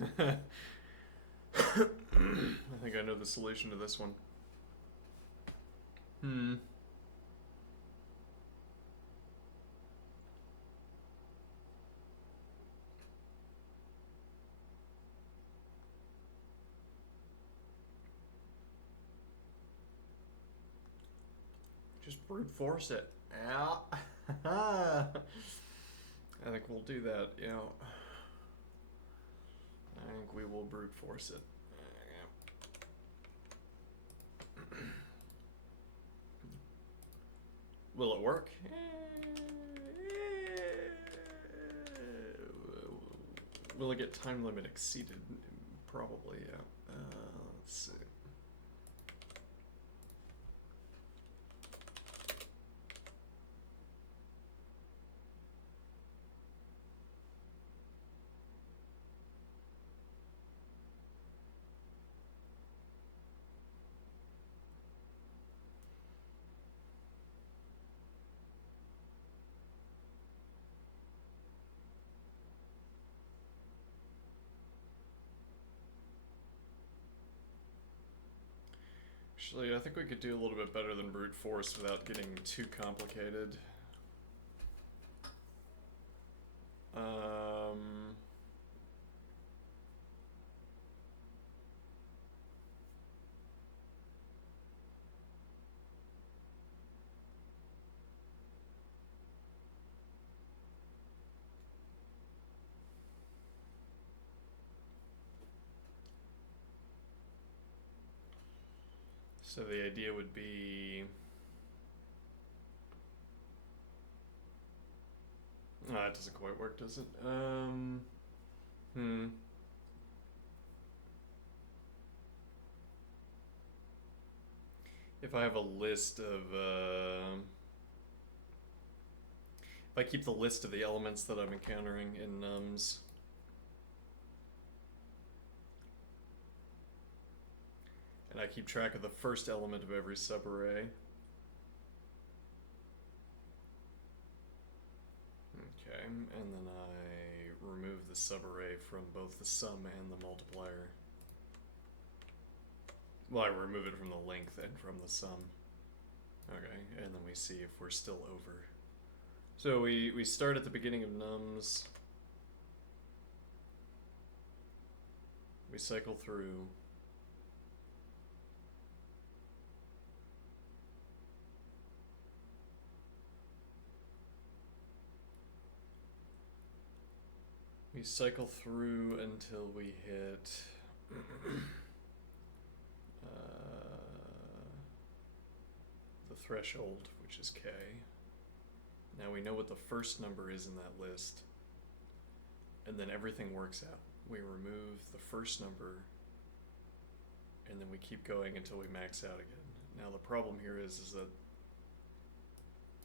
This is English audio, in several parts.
I think I know the solution to this one. Hmm. Just brute force it. Ow. I think we'll do that, I think we will brute force it. Will it work? Will it get time limit exceeded? Probably, yeah. Let's see. Actually, I think we could do a little bit better than brute force without getting too complicated. Um, so the idea would be... Oh, it doesn't quite work, does it? Hmm. If I have a list of... if I keep the list of the elements that I'm encountering in nums, and I keep track of the first element of every subarray. Okay, and then I remove the subarray from both the sum and the multiplier. Well, I remove it from the length and from the sum. Okay, and then we see if we're still over. So we start at the beginning of nums. We cycle through. We cycle through until we hit the threshold, which is k. Now we know what the first number is in that list, and then everything works out. We remove the first number, and then we keep going until we max out again. Now the problem here is that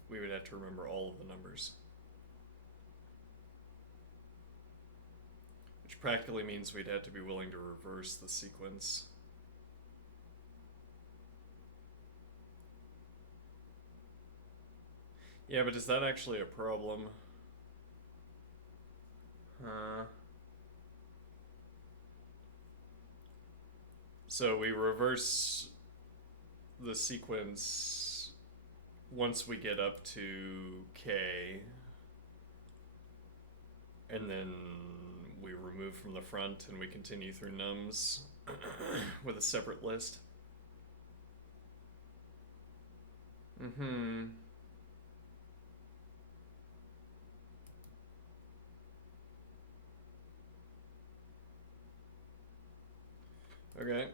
we would have to remember all of the numbers, which practically means we'd have to be willing to reverse the sequence. Yeah, but is that actually a problem? So we reverse the sequence once we get up to k, and then we remove from the front and we continue through nums with a separate list. Mm-hmm. Okay.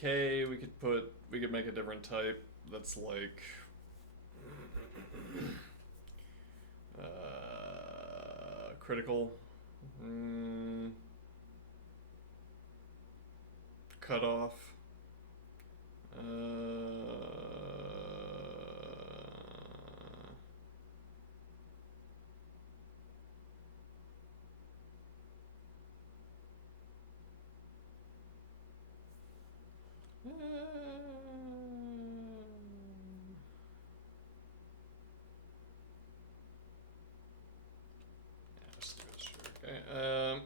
K, we could make a different type that's like critical, cutoff, Let's do it, sure. Okay.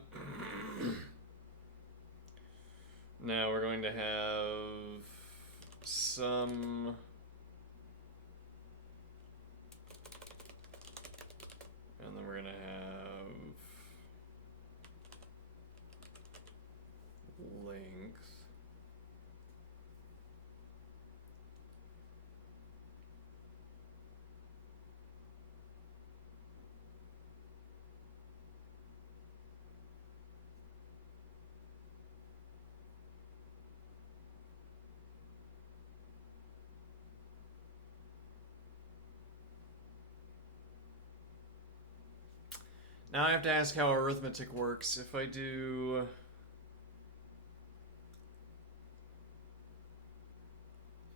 Now we're going to have some. And then we're going to have length. Now I have to ask how arithmetic works. If I do...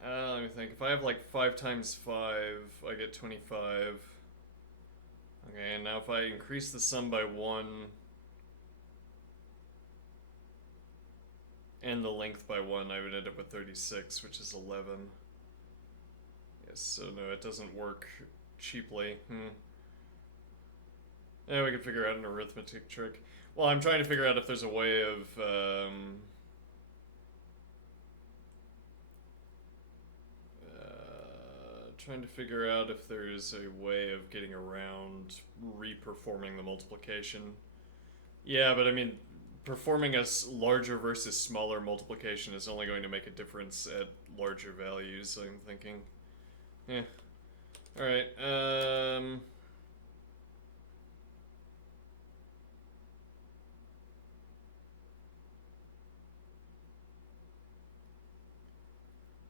let me think. If I have like 5 times 5, I get 25. Okay, and now if I increase the sum by 1 and the length by 1, I would end up with 36, which is 11. Yes, so no, it doesn't work cheaply. Yeah, we can figure out an arithmetic trick. Well, I'm trying to figure out if there's a way of... trying to figure out if there's a way of getting around re-performing the multiplication. Yeah, but I mean, performing a larger versus smaller multiplication is only going to make a difference at larger values, I'm thinking. Yeah. Alright,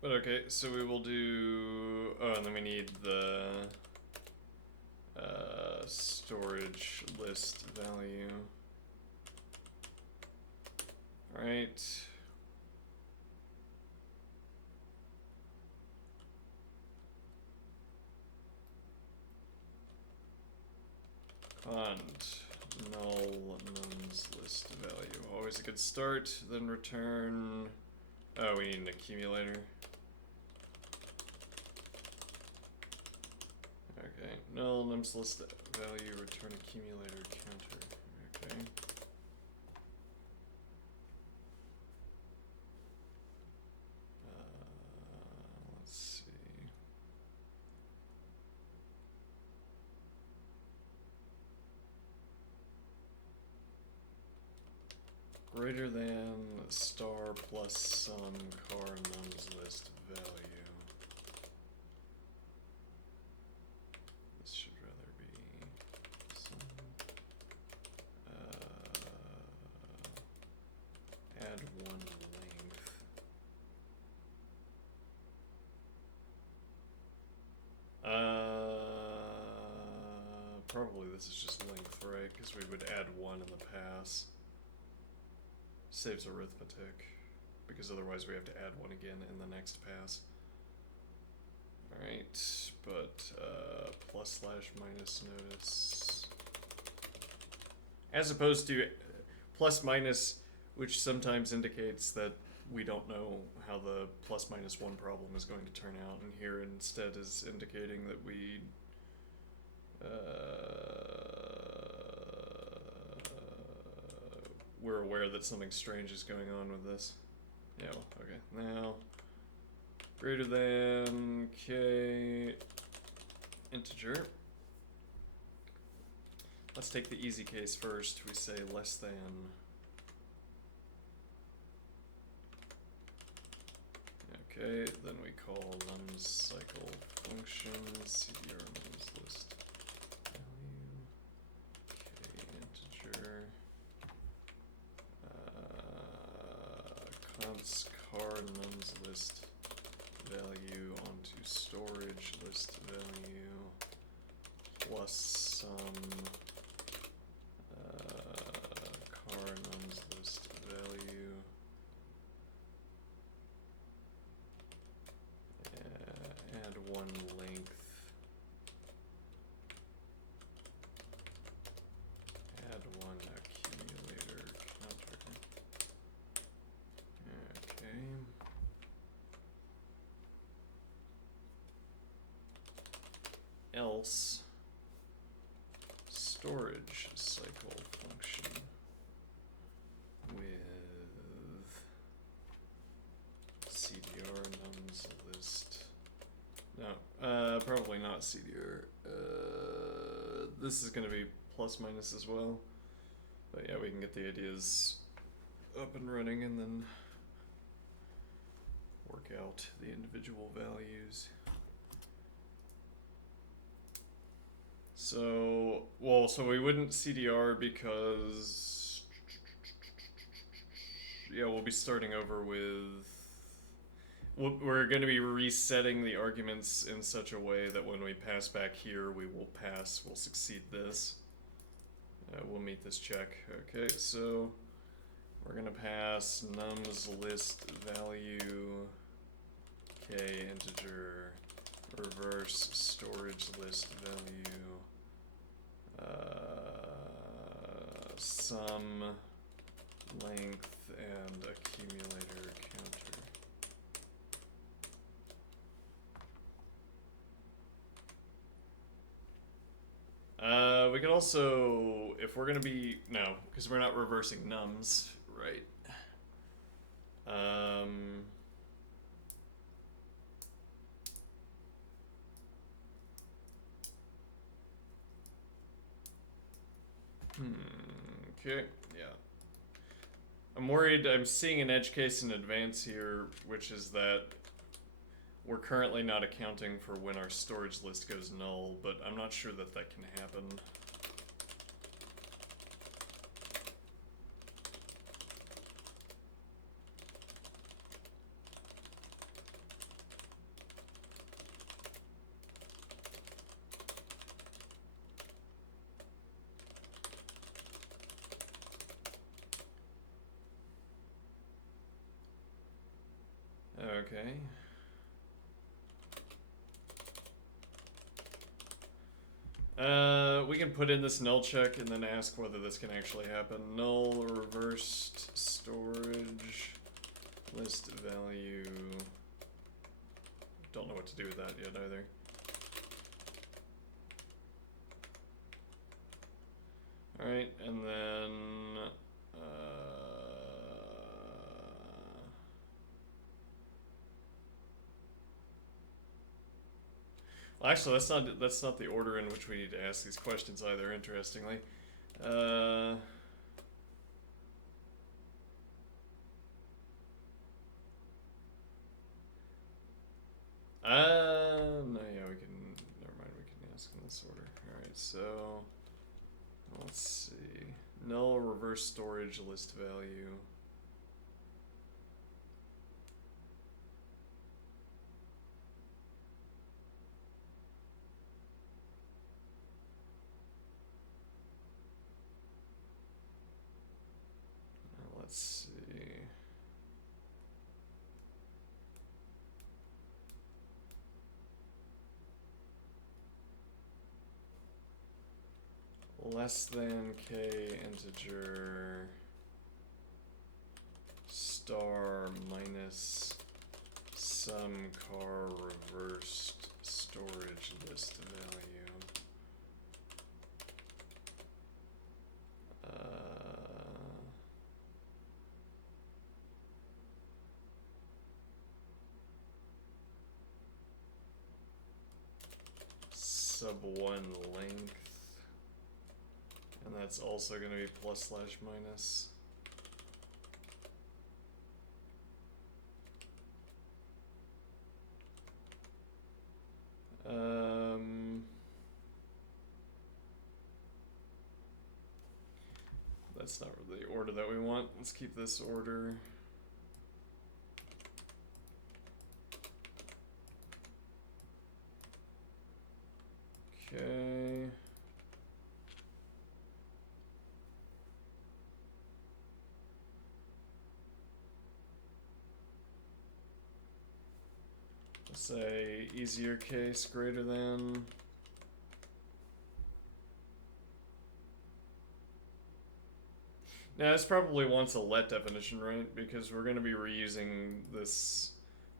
but okay, so we will do... Oh, and then we need the storage list value. Alright. Cont null nums list value. Always a good start. Then return... Oh, we need an accumulator. Okay, null nums list value, return accumulator counter. Okay. Let's see. Greater than star plus some car nums list value. This should rather be some. Add 1 length. Probably this is just length, right? Because we would add 1 in the pass. Saves arithmetic, because otherwise we have to add 1 again in the next pass. Alright, but plus slash minus notice. As opposed to plus minus, which sometimes indicates that we don't know how the plus minus 1 problem is going to turn out, and here instead is indicating that we we're aware that something strange is going on with this. Yeah, well, okay. Now, greater than k integer. Let's take the easy case first. We say less than. Okay, then we call nums cycle function cdr nums list value k integer const car nums list value onto storage list value plus some car nums list value one length, add one accumulator counter. Okay. Else storage cycle function with CDR nums list. No, probably not CDR. This is going to be plus minus as well. But yeah, we can get the ideas up and running and then work out the individual values. So, well, so we wouldn't CDR because, yeah, we'll be starting over with, we're going to be resetting the arguments in such a way that when we pass back here, we'll succeed this. We'll meet this check. Okay, so we're going to pass nums list value k integer reverse storage list value sum length and accumulator counter. We could also, if we're gonna be, no, because we're not reversing nums, right? Okay, yeah. I'm worried, I'm seeing an edge case in advance here, which is that we're currently not accounting for when our storage list goes null, but I'm not sure that that can happen. Okay. We can put in this null check and then ask whether this can actually happen. Null reversed storage list value. Don't know what to do with that yet either. Alright, and then well, actually, that's not the order in which we need to ask these questions either. Interestingly, no, yeah, we can. Never mind, we can ask in this order. All right, so let's see. Null reverse storage list value. Let's see. Less than k integer star minus some car reversed storage list value. Sub 1 length, and that's also going to be plus slash minus. That's not really the order that we want. Let's keep this order. Okay. Let's say easier case greater than. Now, this probably wants a let definition, right? Because we're going to be reusing this.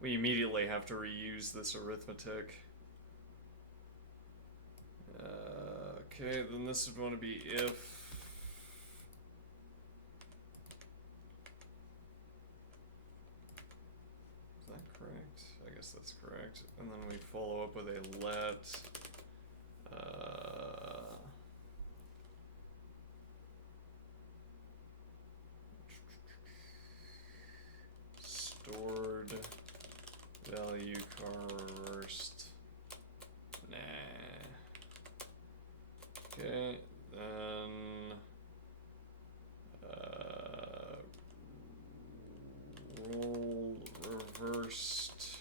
We immediately have to reuse this arithmetic. Okay, then this would want to be if. Is that correct? I guess that's correct. And then we follow up with a let. Stored value car reversed. Nah. Okay, then roll reversed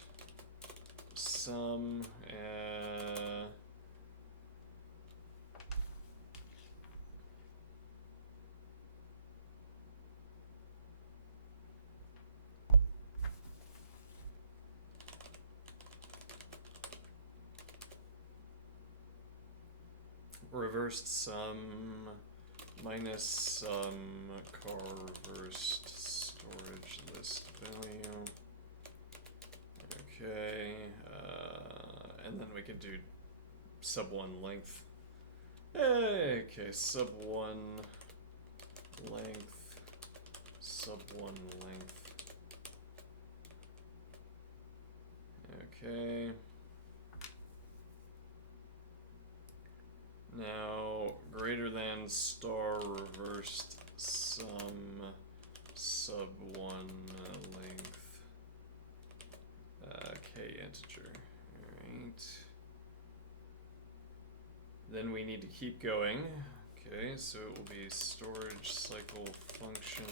sum. Reversed sum minus sum car reversed storage list value. Okay, and then we can do sub one length. Okay, sub one length, sub one length. Okay. Now, greater than star reversed sum sub one length k integer. Alright. Then we need to keep going. Okay, so it will be storage cycle function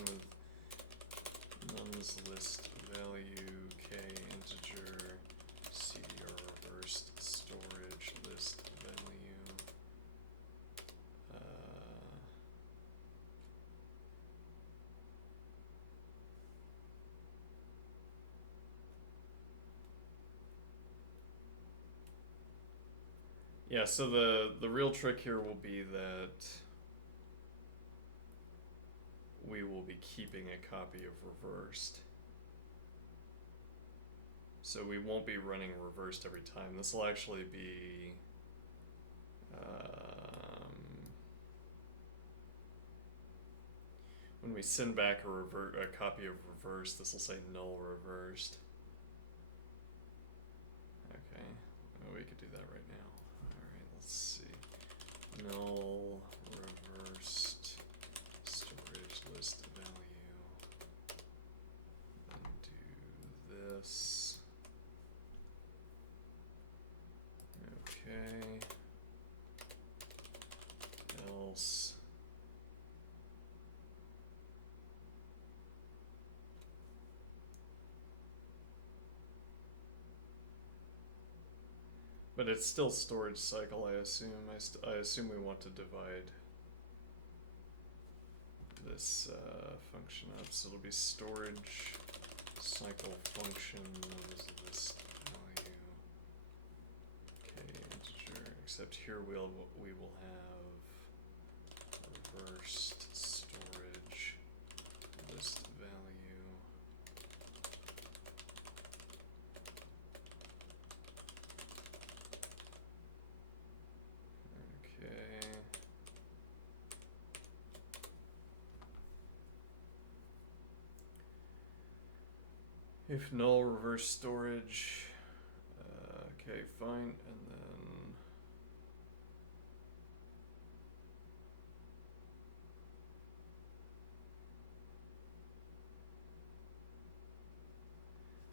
with nuns list value k integer cdr reversed storage list value. Yeah, so the real trick here will be that we will be keeping a copy of reversed. So we won't be running reversed every time. This will actually be when we send back a copy of reversed, this will say null reversed. Okay, well, we could do that right now. Alright, let's see. Null reversed storage list value. And do this. Okay. Else. But it's still storage cycle, I assume. I assume we want to divide this function up, so it'll be storage cycle function is this value k integer. Except here we will have reversed storage list value. If null, reverse storage. Okay, fine, and then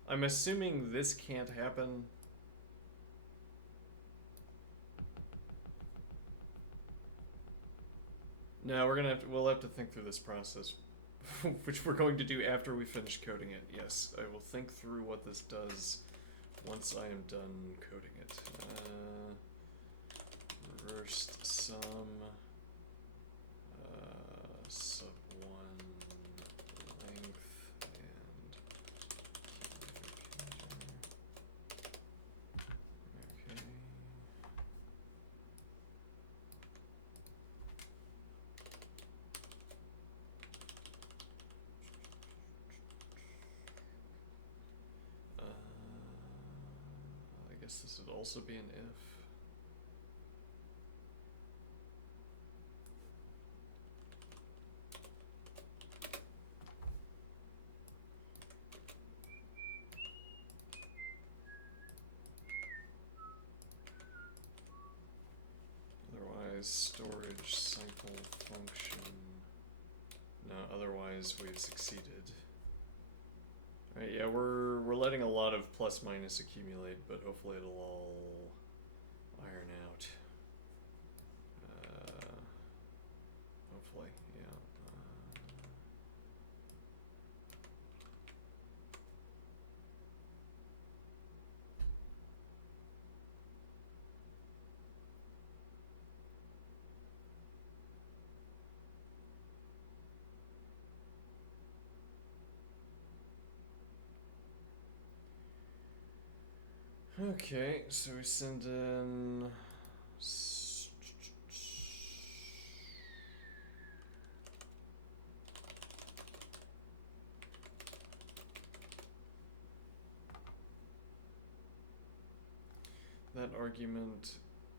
I'm assuming this can't happen. No, we'll have to think through this process. Which we're going to do after we finish coding it. Yes, I will think through what this does once I am done coding it. Reversed sum sub one length and guess this would also be an if. Otherwise, storage cycle function. No, otherwise we've succeeded. Alright, yeah, we're letting a lot of plus minus accumulate, but hopefully it'll all iron out. Hopefully, yeah. Okay, so we send in that argument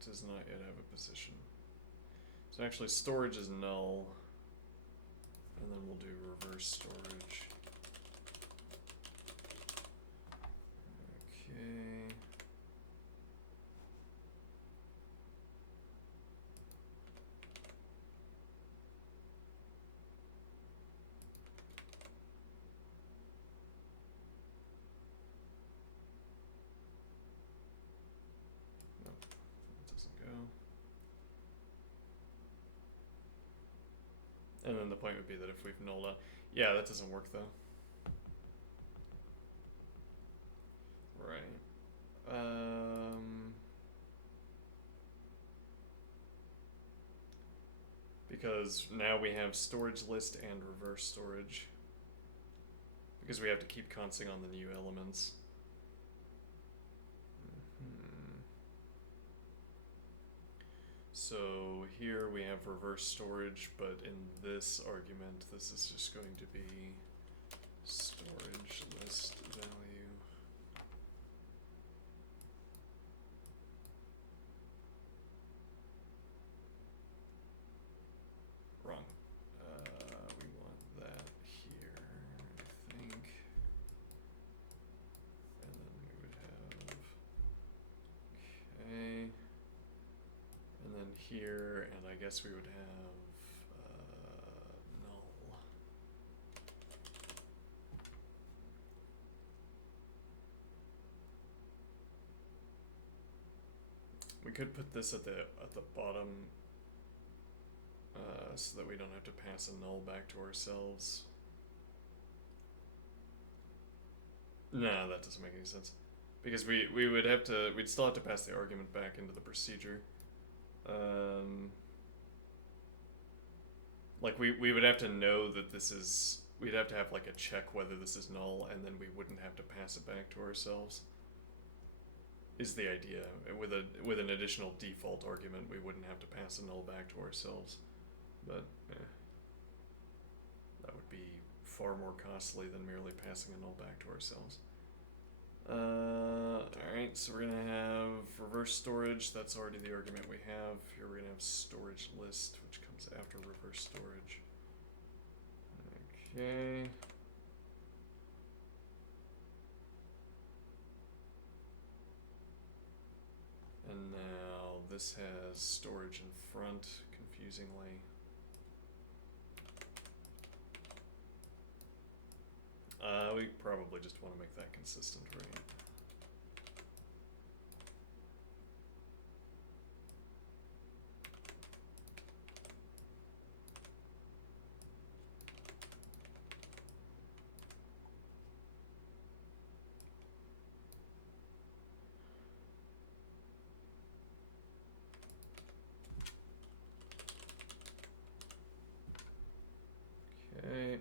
does not yet have a position. So actually storage is null, and then we'll do reverse storage. Okay. Nope, that doesn't go. And then the point would be that if we've nulled out, yeah, that doesn't work though. Right. Because now we have storage list and reverse storage. Because we have to keep consting on the new elements. So here we have reverse storage, but in this argument, this is just going to be storage list value. Wrong. We want that here, I think. And then we would have, okay. And then here, and I guess we would have null. We could put this at the bottom, so that we don't have to pass a null back to ourselves. No, that doesn't make any sense, because we would have to, we'd still have to pass the argument back into the procedure. Like we would have to know that this is, we'd have to have like a check whether this is null, and then we wouldn't have to pass it back to ourselves. Is the idea. With an additional default argument, we wouldn't have to pass a null back to ourselves. But that would be far more costly than merely passing a null back to ourselves. Alright, so we're gonna have reverse storage, that's already the argument we have. Here we're gonna have storage list, which comes after reverse storage. Okay. And now this has storage in front, confusingly. We probably just want to make that consistent, right? Okay.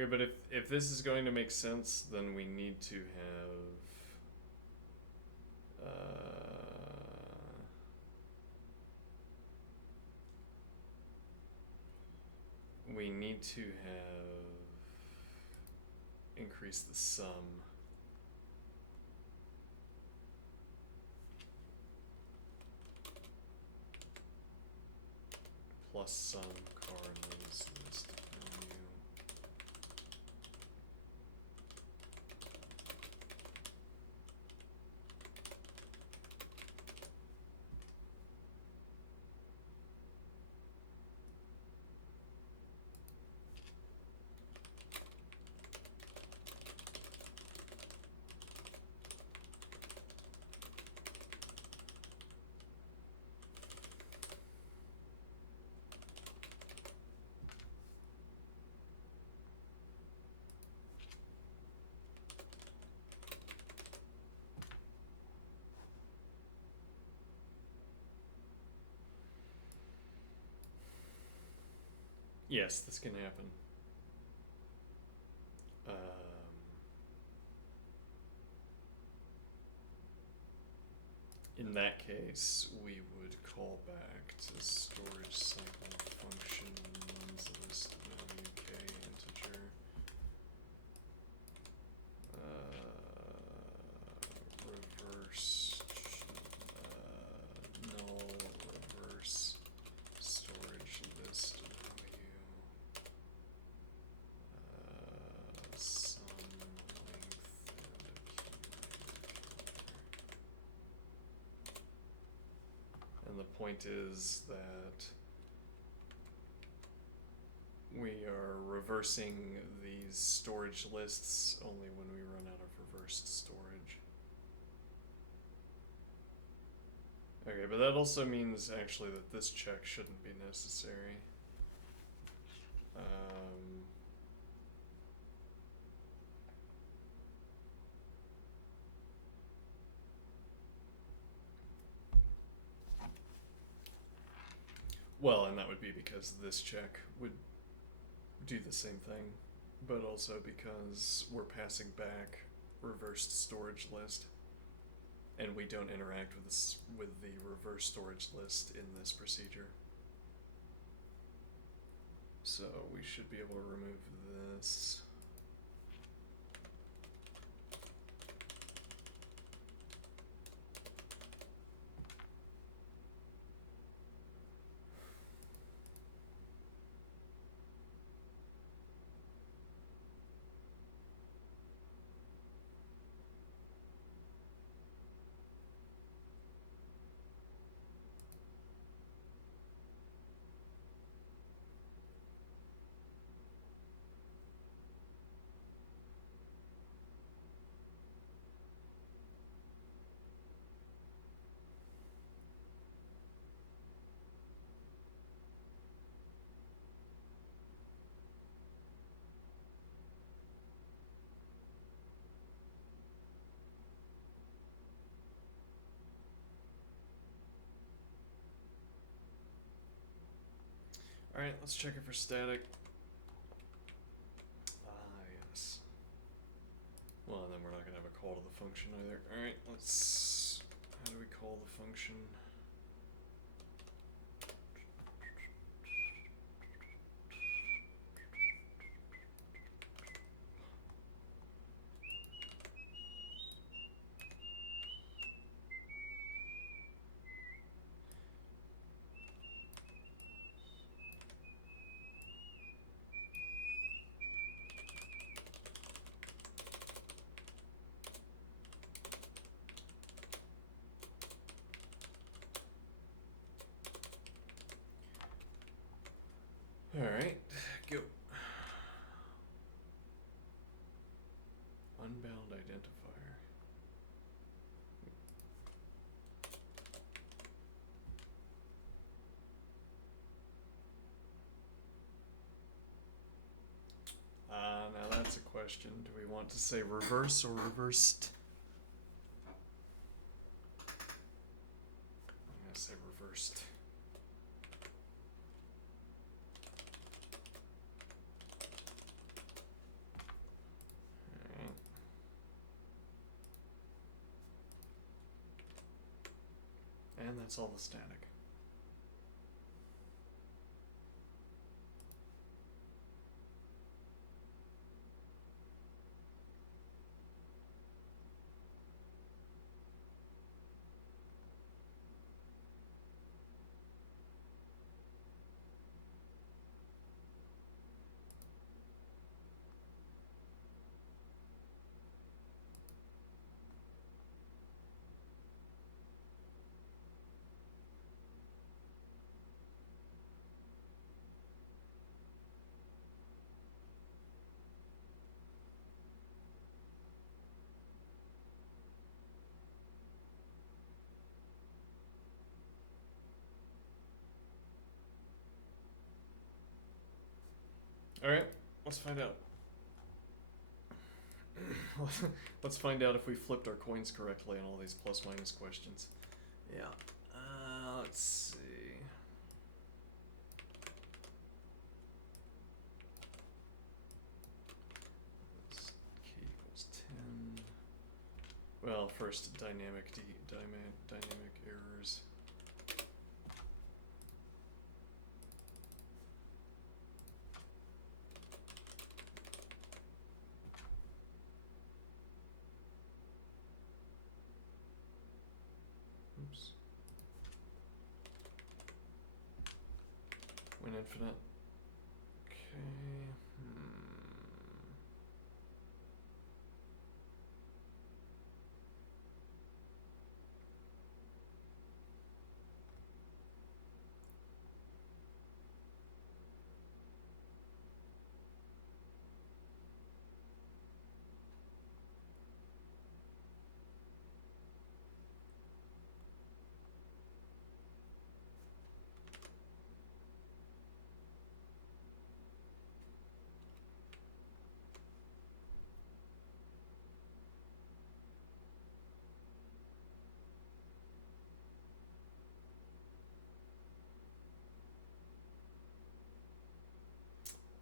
Okay, but if this is going to make sense, then we need to have we need to have increase the sum plus some car names list value. Yes, this can happen. In that case, we would call back to storage cycle function ones list value k integer. Reverse null reverse storage list value. Some length and accumulator. And the point is that we are reversing these storage lists only when we run out of reversed storage. Okay, but that also means actually that this check shouldn't be necessary. Well, and that would be because this check would do the same thing, but also because we're passing back reversed storage list, and we don't interact with this with the reverse storage list in this procedure. So we should be able to remove this. Alright, let's check it for static. Yes. Well, and then we're not going to have a call to the function either. Alright, let's... How do we call the function? Alright, go. Unbound identifier. Now that's a question. Do we want to say reverse or reversed? I'm going to say reversed. That's all the static. All right, let's find out. Let's find out if we flipped our coins correctly on all these plus minus questions. Yeah. Let's see. K equals 10. Well, first dynamic errors. Oops. When infinite. Okay.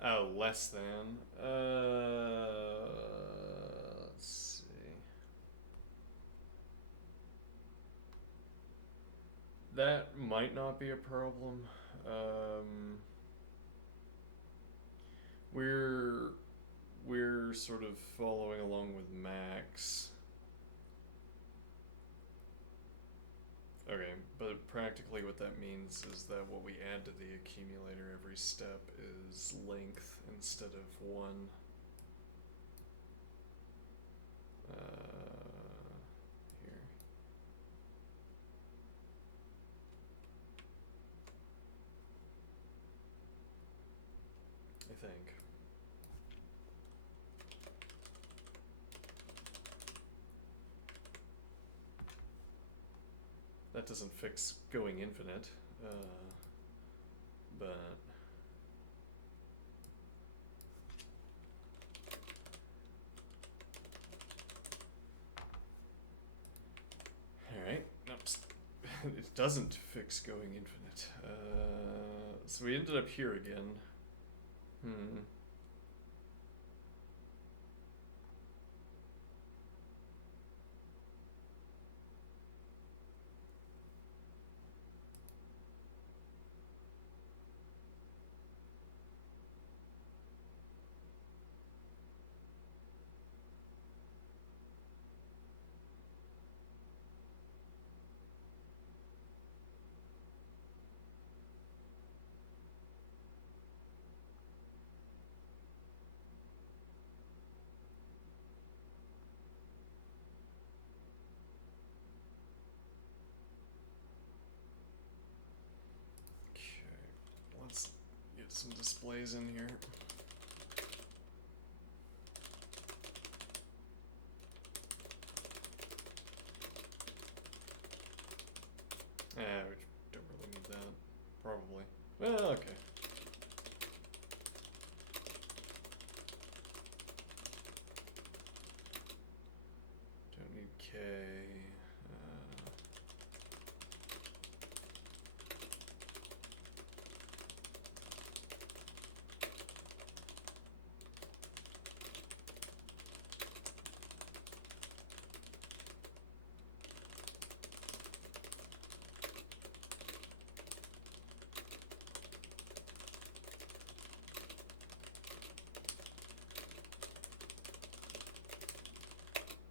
Oh, less than. Let's see. That might not be a problem. We're sort of following along with Max. Okay, but practically what that means is that what we add to the accumulator every step is length instead of 1. Here. I think. That doesn't fix going infinite, but alright, nope. It doesn't fix going infinite. So we ended up here again. Let's get some displays in here. We don't really need that, probably. Well, okay. Don't need K.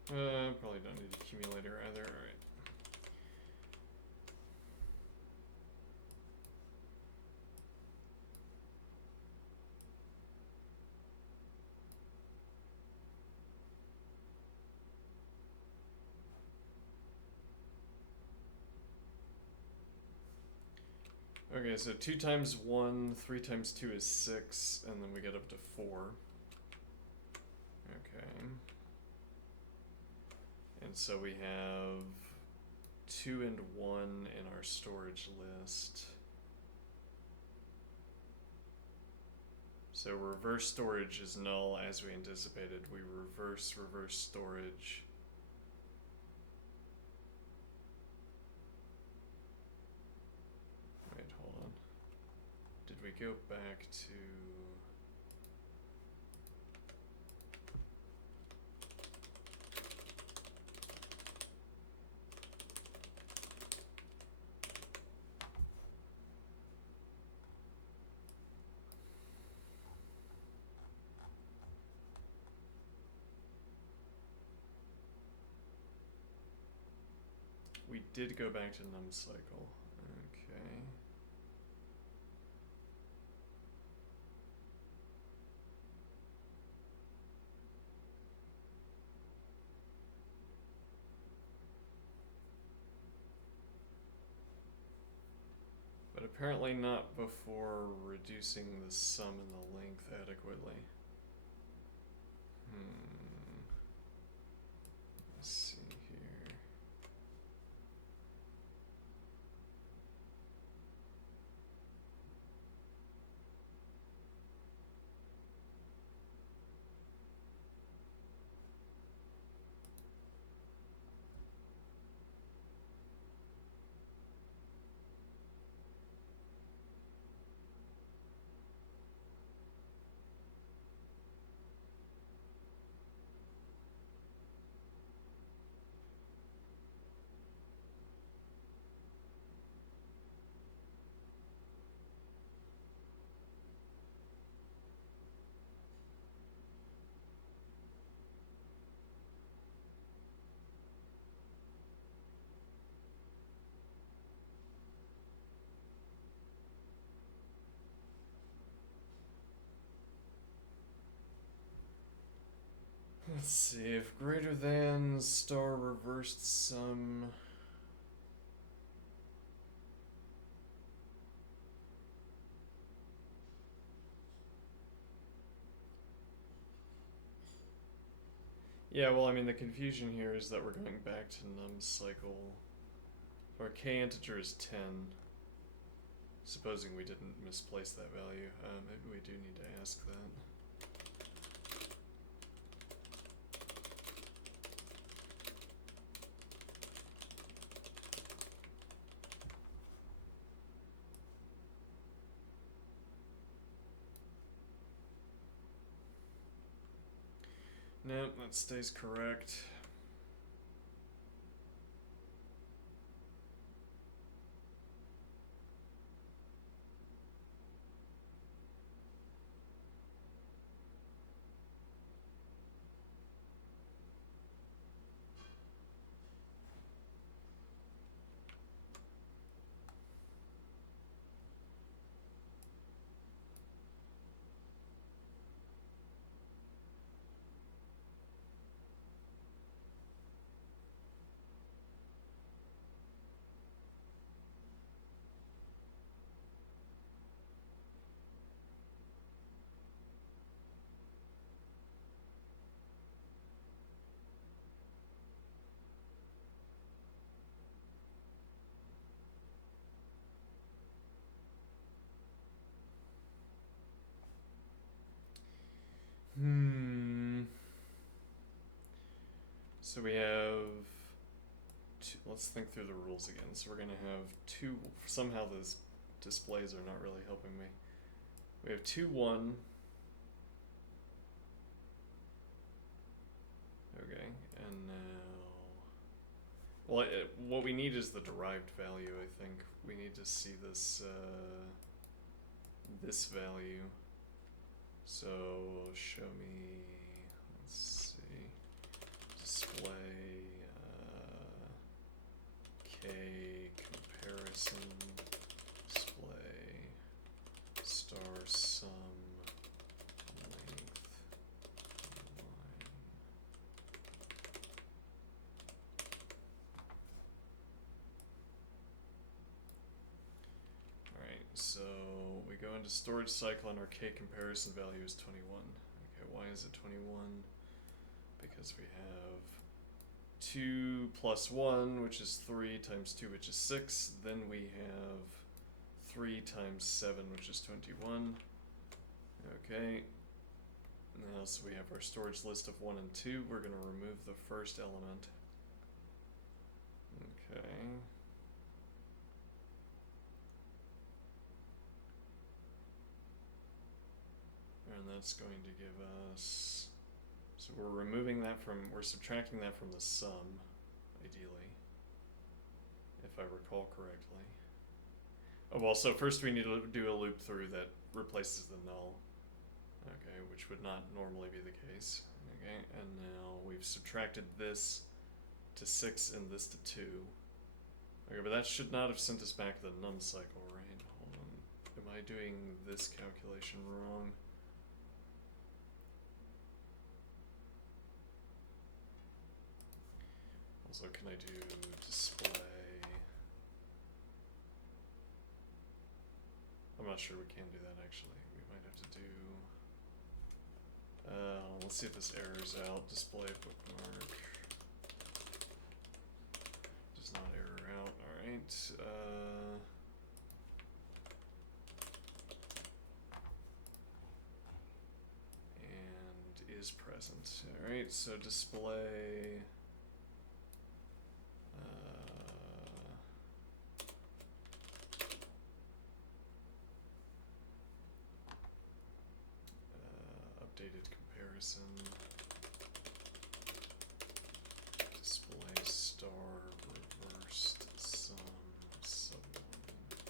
Probably don't need accumulator either. All right. Okay, so 2 times 1, 3 times 2 is 6, and then we get up to 4. Okay. And so we have 2 and 1 in our storage list. So reverse storage is null as we anticipated. We reverse storage. Wait, hold on. Did we go back to... We did go back to num cycle. Okay. But apparently not before reducing the sum and the length adequately. Let's see here. Let's see, if greater than star reversed sum. Yeah, well, I mean, the confusion here is that we're going back to num cycle. Our k integer is 10. Supposing we didn't misplace that value. Maybe we do need to ask that. Nope, that stays correct. So we have two, let's think through the rules again. So we're gonna have two, somehow those displays are not really helping me. We have 2, 1. Okay, and now, well, what we need is the derived value, I think. We need to see this, this value. So show me, let's see, display. a comparison display star sum length line. Alright, so we go into storage cycle and our k comparison value is 21. Okay, why is it 21? Because we have 2 plus 1, which is 3, times 2, which is 6. Then we have 3 times 7, which is 21. Okay. Now, so we have our storage list of 1 and 2. We're going to remove the first element. Okay. And that's going to give us... So we're removing that from... We're subtracting that from the sum, ideally. If I recall correctly. Oh, well, so first we need to do a loop through that replaces the null. Okay, which would not normally be the case. Okay, and now we've subtracted this to 6 and this to 2. Okay, but that should not have sent us back the num cycle, right? Hold on. Am I doing this calculation wrong? Also, can I do display? I'm not sure we can do that actually. We might have to do... let's see if this errors out. Display bookmark. Does not error out. Alright. And is present. Alright, so display... updated comparison, display star reversed sum subline length line.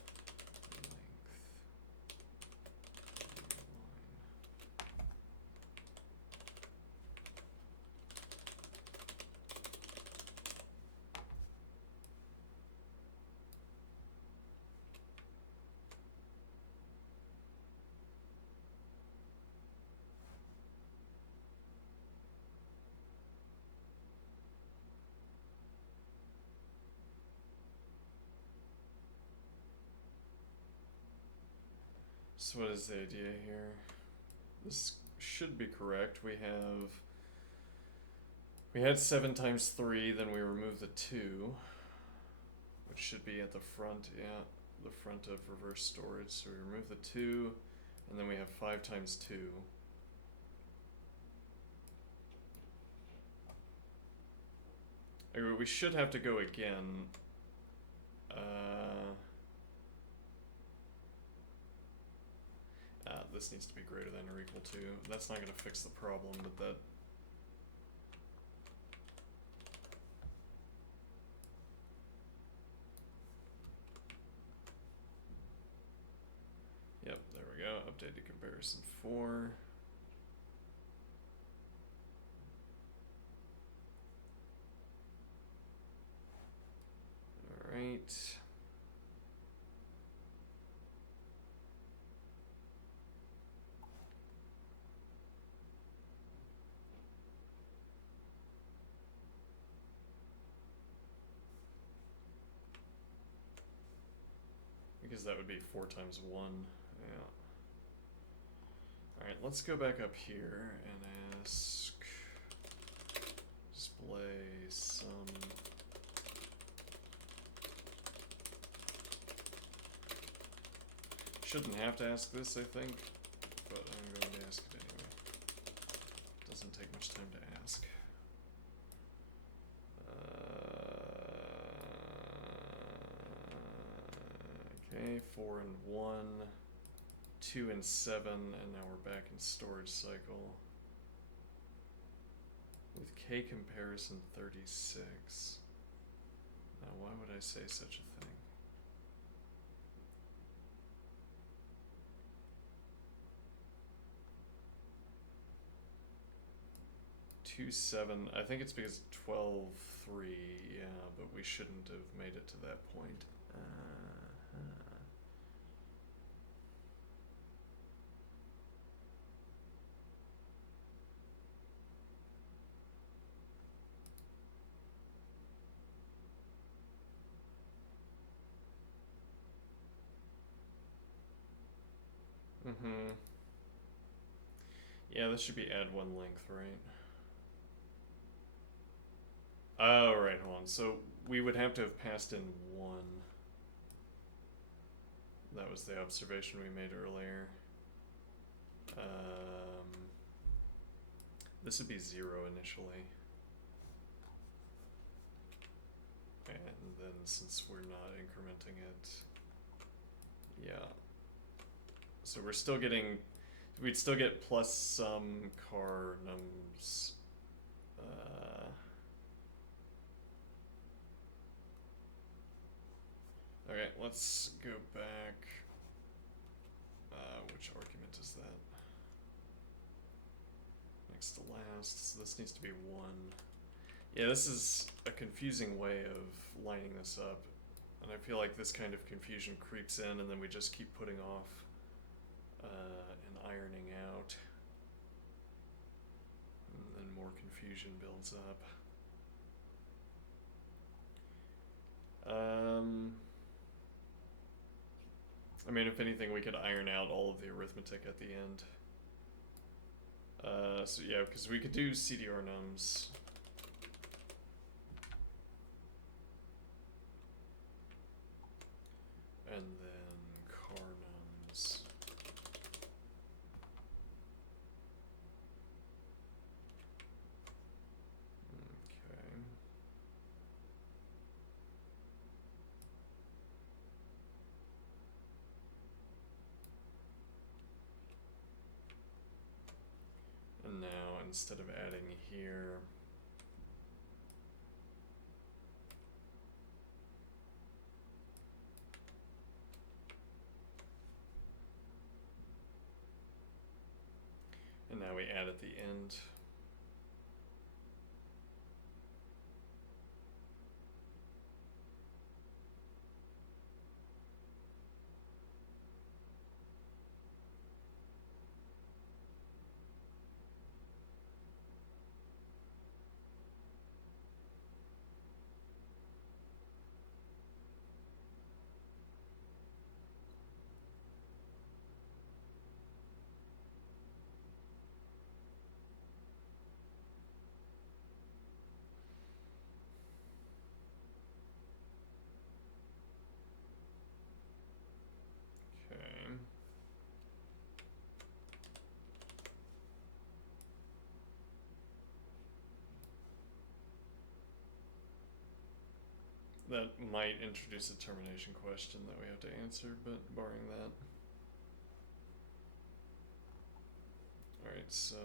So what is the idea here? This should be correct. We had 7 times 3, then we removed the 2, which should be at the front, yeah, the front of reverse storage. So we remove the 2, and then we have 5 times 2. Anyway, we should have to go again. This needs to be greater than or equal to. That's not going to fix the problem, but that... Yep, there we go. Updated comparison 4. Alright. Because that would be 4 times 1, yeah. Alright, let's go back up here and ask display sum shouldn't have to ask this, I think, but I'm going to ask it anyway. Doesn't take much time to ask. Okay, 4 and 1, 2 and 7, and now we're back in storage cycle. With K comparison 36. Now why would I say such a thing? 2, 7. I think it's because 12, 3. Yeah, but we shouldn't have made it to that point. Mm-hmm. Yeah, this should be add one length, right? Oh, right, hold on. So we would have to have passed in 1. That was the observation we made earlier. This would be 0 initially. And then since we're not incrementing it, yeah. So we're still getting, we'd still get plus some car nums. Okay, let's go back. Which argument is that? Next to last, so this needs to be 1. Yeah, this is a confusing way of lining this up. And I feel like this kind of confusion creeps in and then we just keep putting off and ironing out. And then more confusion builds up. I mean, if anything, we could iron out all of the arithmetic at the end. So yeah, because we could do CDR nums. And then car nums. Okay. And now instead of adding here, and now we add at the end. Okay. That might introduce a termination question that we have to answer, but barring that. Alright, so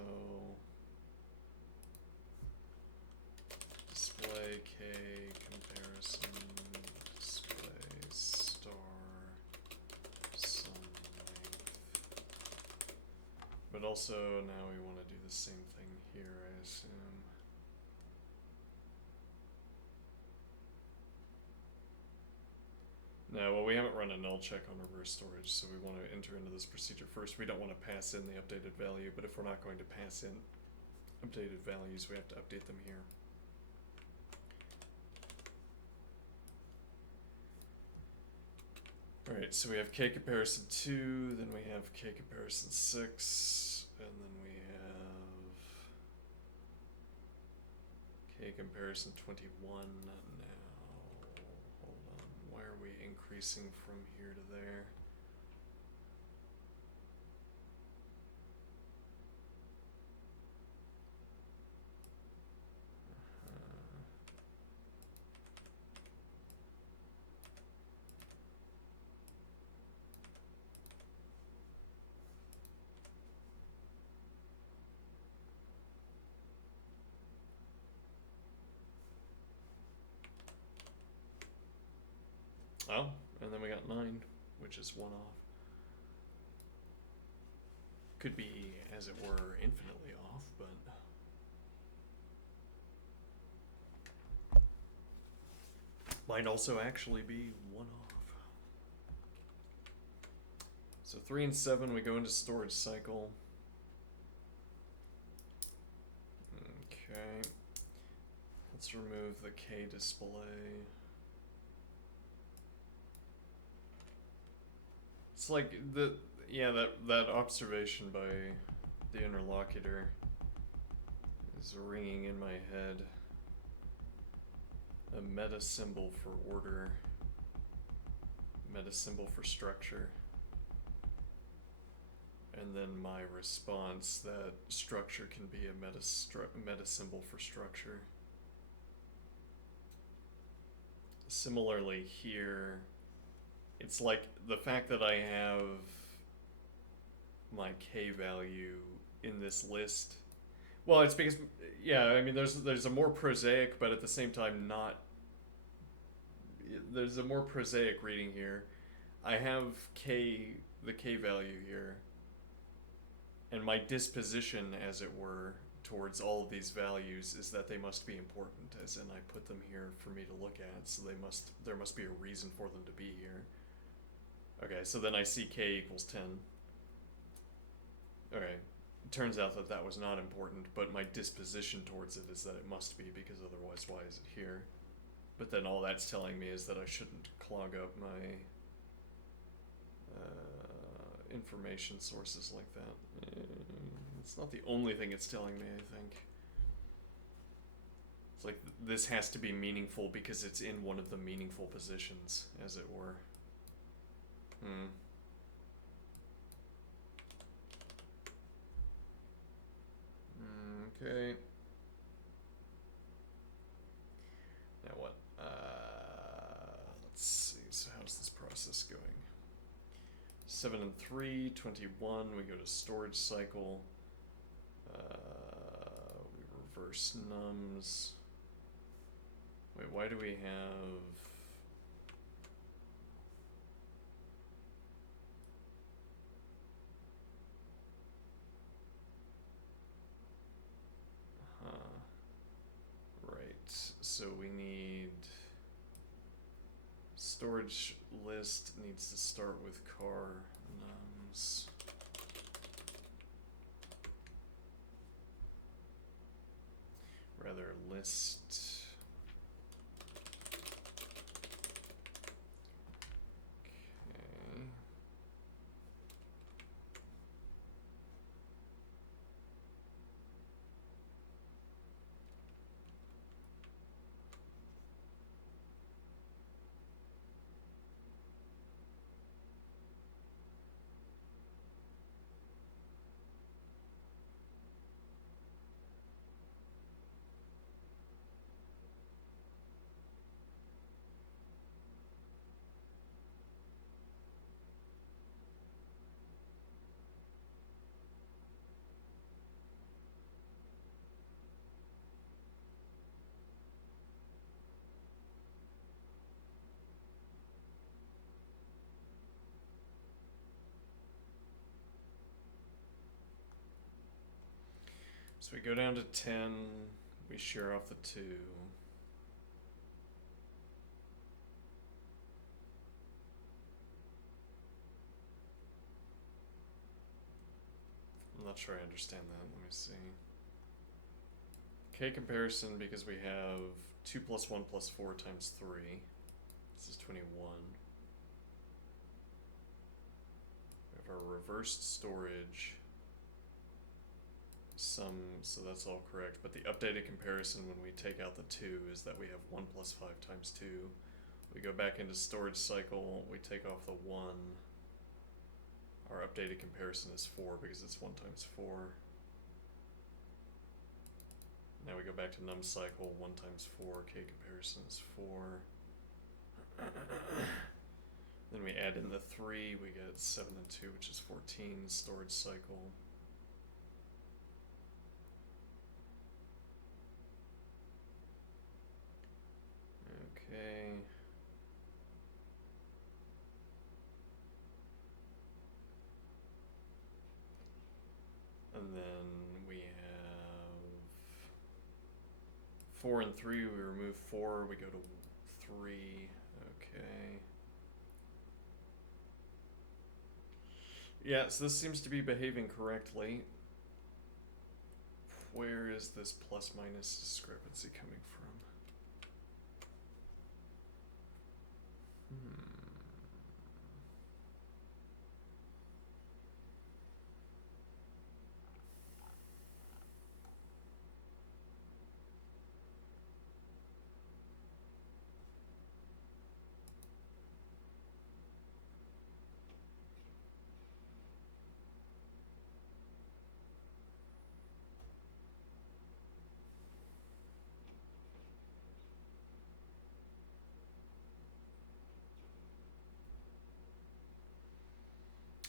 display k comparison, display star sum length. But also now we want to do the same thing here, I assume. No, well, we haven't run a null check on reverse storage, so we want to enter into this procedure first. We don't want to pass in the updated value, but if we're not going to pass in updated values, we have to update them here. Alright, so we have k comparison 2, then we have k comparison 6, and then we have k comparison 21 now. Hold on, why are we increasing from here to there? Oh, and then we got 9, which is 1 off. Could be, as it were, infinitely off, but Might also actually be 1 off. So 3 and 7, we go into storage cycle. Okay. Let's remove the K display. It's like that observation by the interlocutor is ringing in my head. A meta symbol for order, meta symbol for structure, and then my response that structure can be a meta symbol for structure. Similarly here, it's like the fact that I have my K value in this list. Well, it's because, yeah, I mean, there's a more prosaic, but at the same time not. There's a more prosaic reading here. I have the K value here, and my disposition, as it were, towards all of these values is that they must be important, as in I put them here for me to look at, so there must be a reason for them to be here. Okay, so then I see K equals 10. Okay, it turns out that that was not important, but my disposition towards it is that it must be, because otherwise why is it here? But then all that's telling me is that I shouldn't clog up my information sources like that. It's not the only thing it's telling me, I think. It's like this has to be meaningful because it's in one of the meaningful positions, as it were. Okay. Now what? Let's see. So how's this process going? 7 and 3, 21. We go to storage cycle. We reverse nums. Wait, why do we have... Right, so we need... Storage list needs to start with car nums. Rather, list... Okay. So we go down to 10, we share off the 2. I'm not sure I understand that, let me see. K comparison, because we have 2 plus 1 plus 4 times 3. This is 21. We have our reversed storage. So that's all correct, but the updated comparison when we take out the 2 is that we have 1 plus 5 times 2. We go back into storage cycle, we take off the 1. Our updated comparison is 4 because it's 1 times 4. Now we go back to num cycle, 1 times 4, K comparison is 4. Then we add in the 3, we get 7 and 2, which is 14, storage cycle. Okay. And then we have 4 and 3, we remove 4, we go to 3. Okay. Yeah, so this seems to be behaving correctly. Where is this plus minus discrepancy coming from?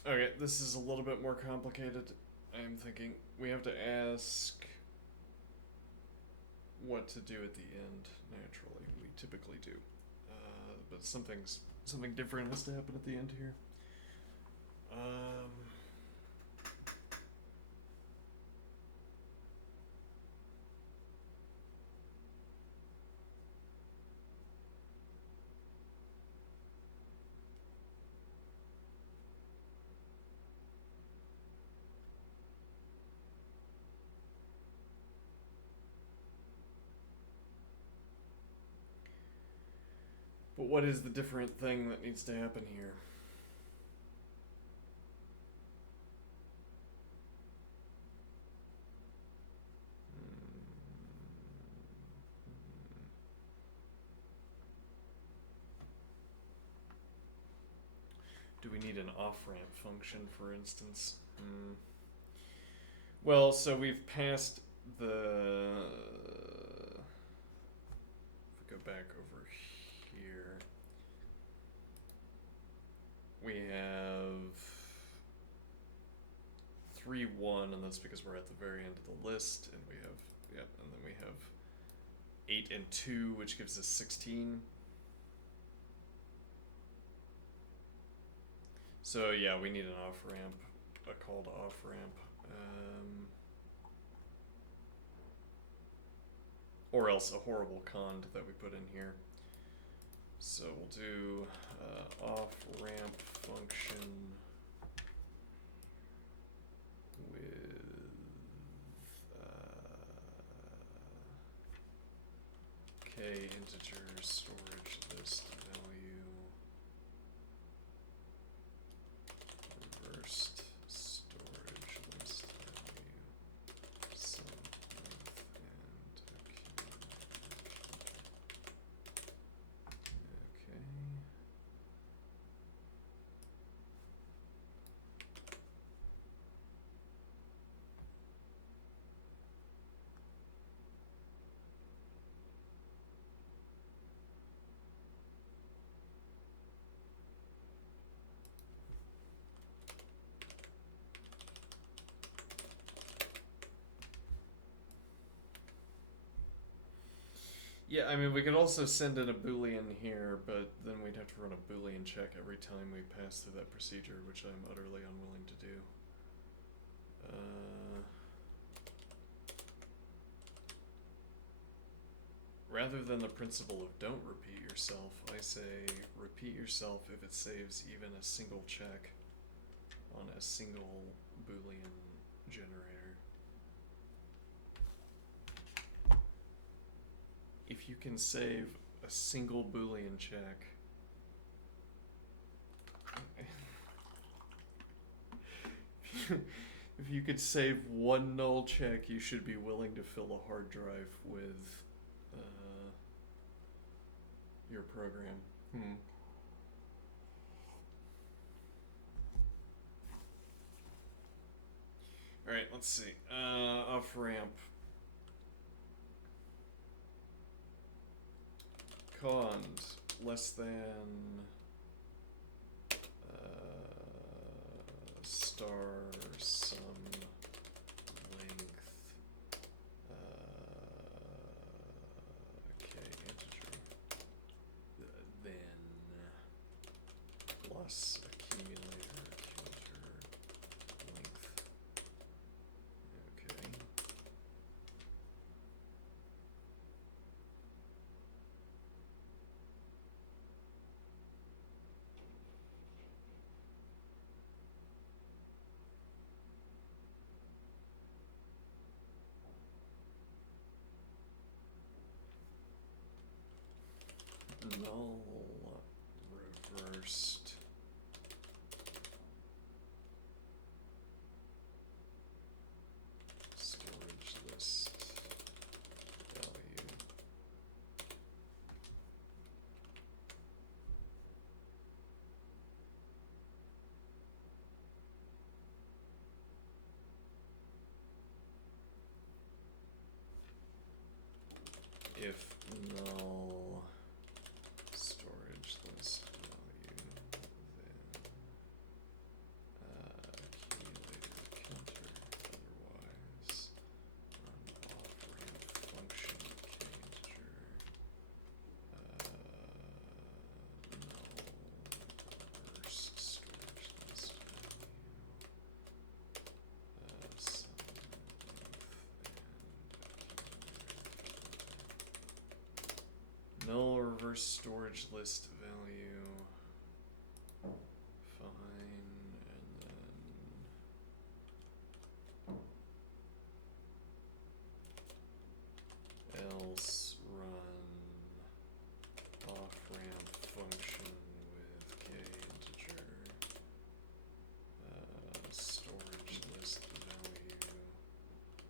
Okay, this is a little bit more complicated. I'm thinking we have to ask what to do at the end. Naturally, we typically do, but something different has to happen at the end here. But what is the different thing that needs to happen here? Do we need an off-ramp function, for instance? Well, so we've passed the... If we go back over here, we have 3, 1, and that's because we're at the very end of the list, and we have, and then we have 8 and 2, which gives us 16. So yeah, we need an off-ramp, a call to off-ramp. Or else a horrible cond that we put in here. So we'll do off-ramp function with k integer storage list value reversed storage list value sum length and accumulator. Okay. Yeah, I mean, we could also send in a boolean here, but then we'd have to run a boolean check every time we pass through that procedure, which I'm utterly unwilling to do. Rather than the principle of don't repeat yourself, I say repeat yourself if it saves even a single check on a single boolean generator. If you can save a single boolean check, if you could save one null check, you should be willing to fill a hard drive with your program. Alright, let's see. Off ramp. Cond less than star sum length k integer then plus accumulator counter length. Okay. null reversed storage list value. If null storage list value, then accumulator counter, otherwise run off ramp function k-integer, null reverse storage list value, sum length and accumulator. Null reverse storage list value, fine, and then else run off ramp function with k-integer, storage list value,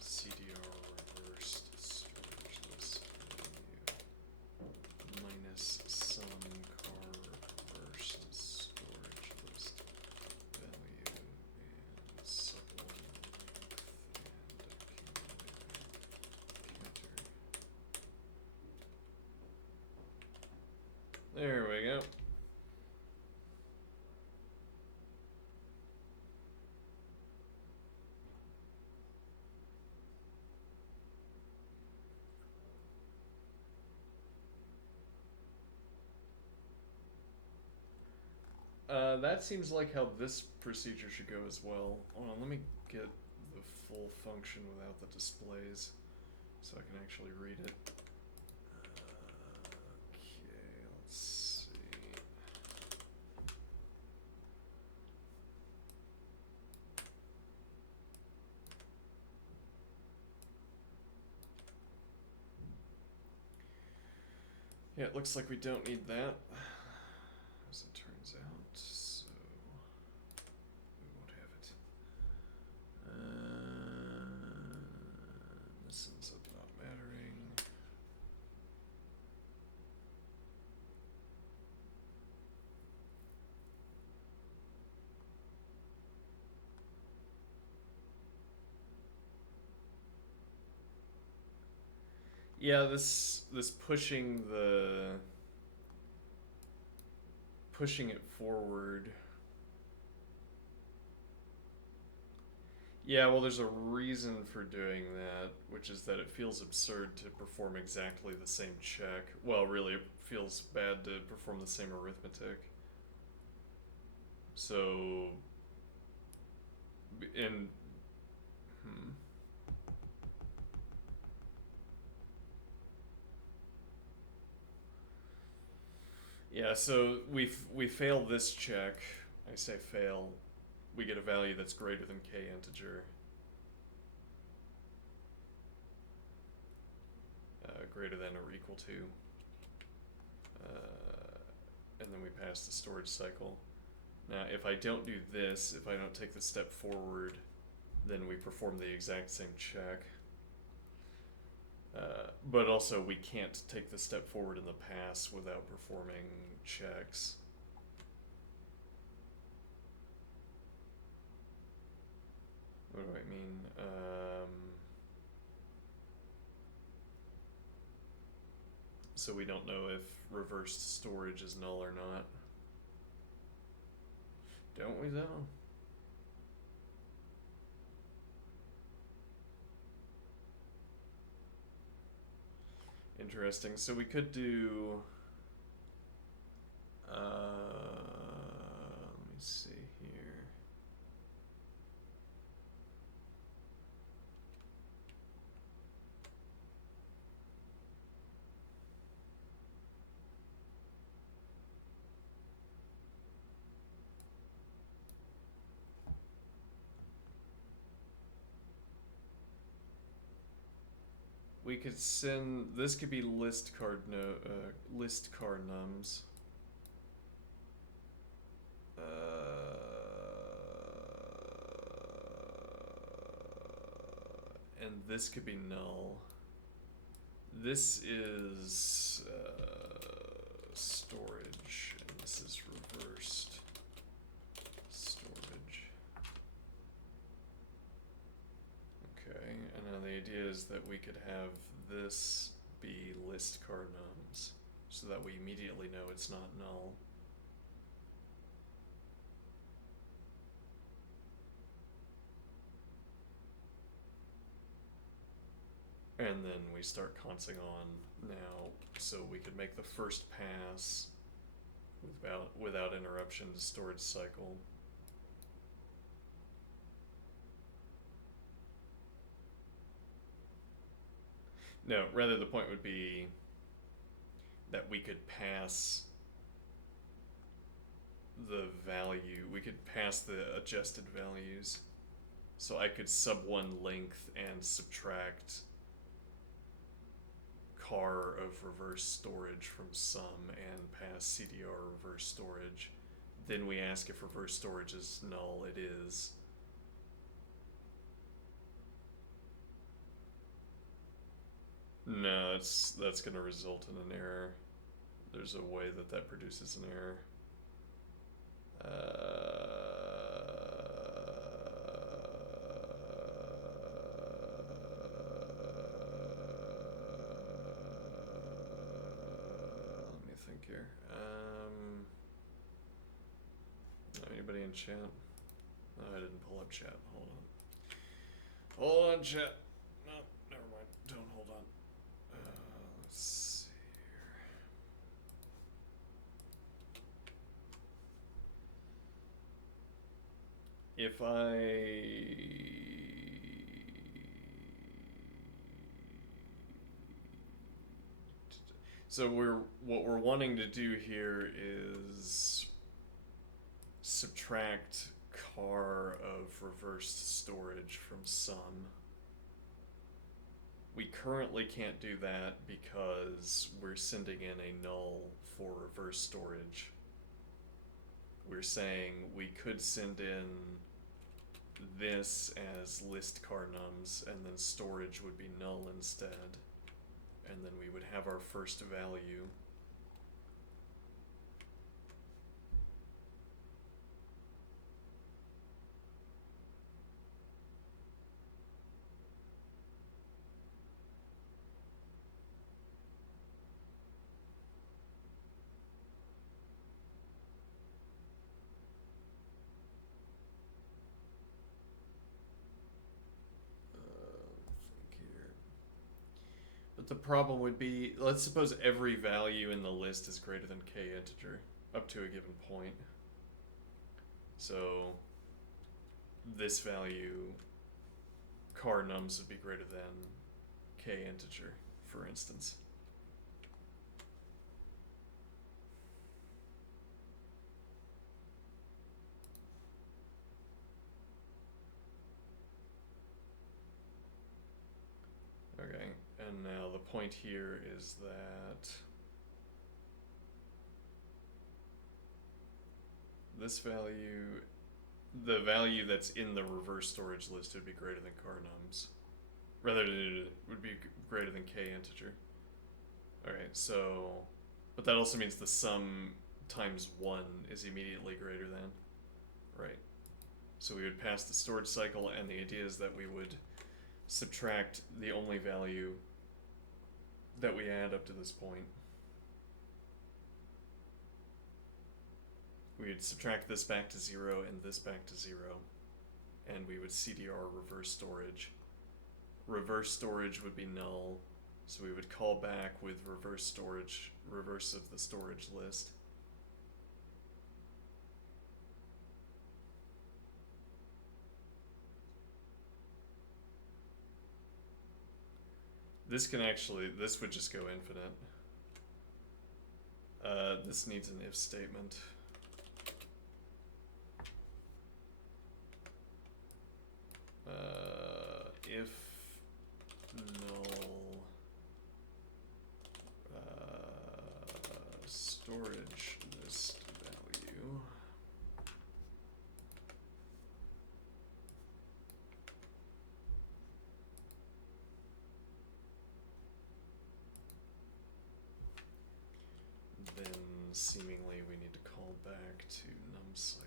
CDR reversed storage list value, minus some car reversed storage list value, and supplement length and accumulator counter. There we go. That seems like how this procedure should go as well. Hold on, let me get the full function without the displays so I can actually read it. Okay, let's see. Yeah, it looks like we don't need that, as it turns out, so we won't have it. This ends up not mattering. Yeah, this pushing it forward. Yeah, well, there's a reason for doing that, which is that it feels absurd to perform exactly the same check. Well, really, it feels bad to perform the same arithmetic. So, in yeah, so we fail this check. I say fail. We get a value that's greater than k integer. Greater than or equal to. And then we pass the storage cycle. Now, if I don't do this, if I don't take the step forward, then we perform the exact same check. But also, we can't take the step forward in the pass without performing checks. What do I mean? So we don't know if reversed storage is null or not. Don't we though? Interesting. So we could do let me see here. we could send, this could be list card list car nums. And this could be null. This is storage, and this is reversed storage. Okay, and now the idea is that we could have this be list car nums, so that we immediately know it's not null. And then we start consing on now, so we could make the first pass without interruption to storage cycle. No, rather the point would be that we could pass the value, we could pass the adjusted values. So I could sub one length and subtract car of reverse storage from sum and pass CDR reverse storage. Then we ask if reverse storage is null. It is. No, that's going to result in an error. There's a way that produces an error. Let me think here. Anybody in chat? Oh, I didn't pull up chat. Hold on. Hold on, chat. No, never mind. Don't hold on. Let's see here. If so what we're wanting to do here is subtract car of reversed storage from sum. We currently can't do that because we're sending in a null for reverse storage. We're saying we could send in this as list car nums, and then storage would be null instead. And then we would have our first value. But the problem would be, let's suppose every value in the list is greater than k integer up to a given point. So this value, car nums, would be greater than k integer, for instance. Okay, and now the point here is that this value, the value that's in the reverse storage list would be greater than car nums. Rather, it would be greater than k integer. Okay, so, but that also means the sum times 1 is immediately greater than, right? So we would pass the storage cycle, and the idea is that we would subtract the only value that we add up to this point. We would subtract this back to 0 and this back to 0, and we would CDR reverse storage. Reverse storage would be null, so we would call back with reverse storage, reverse of the storage list. This can actually, this would just go infinite. This needs an if statement. If null storage list value. Then seemingly we need to call back to numCycle.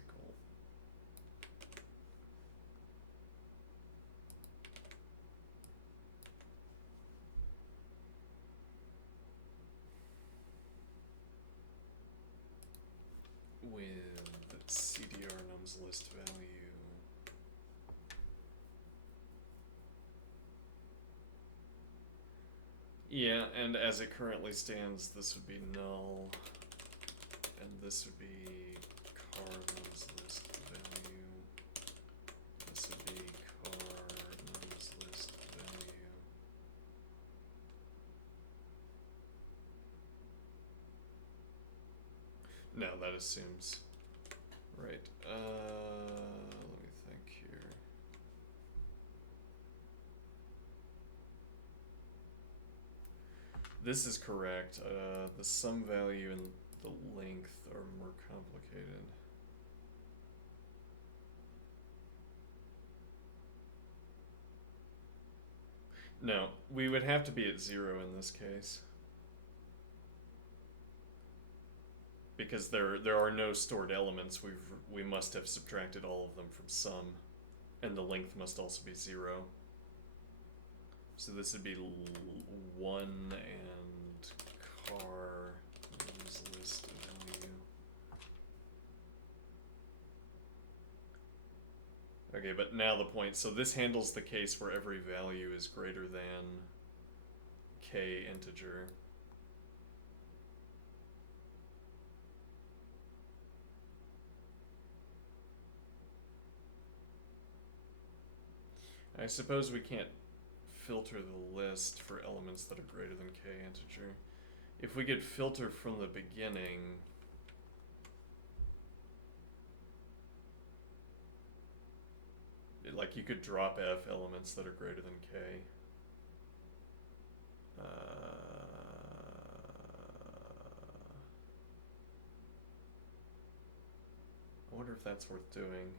With CDR nums list value. Yeah, and as it currently stands, this would be null, and this would be car nums list value. This would be car nums list value. No, that assumes. Right. Let me think here. This is correct. The sum value and the length are more complicated. No, we would have to be at 0 in this case. Because there are no stored elements, we must have subtracted all of them from sum, and the length must also be 0. So this would be 1 and car nums list value. Okay, but now the point. So this handles the case where every value is greater than k integer. I suppose we can't filter the list for elements that are greater than k integer. If we could filter from the beginning, like you could drop f elements that are greater than k. I wonder if that's worth doing.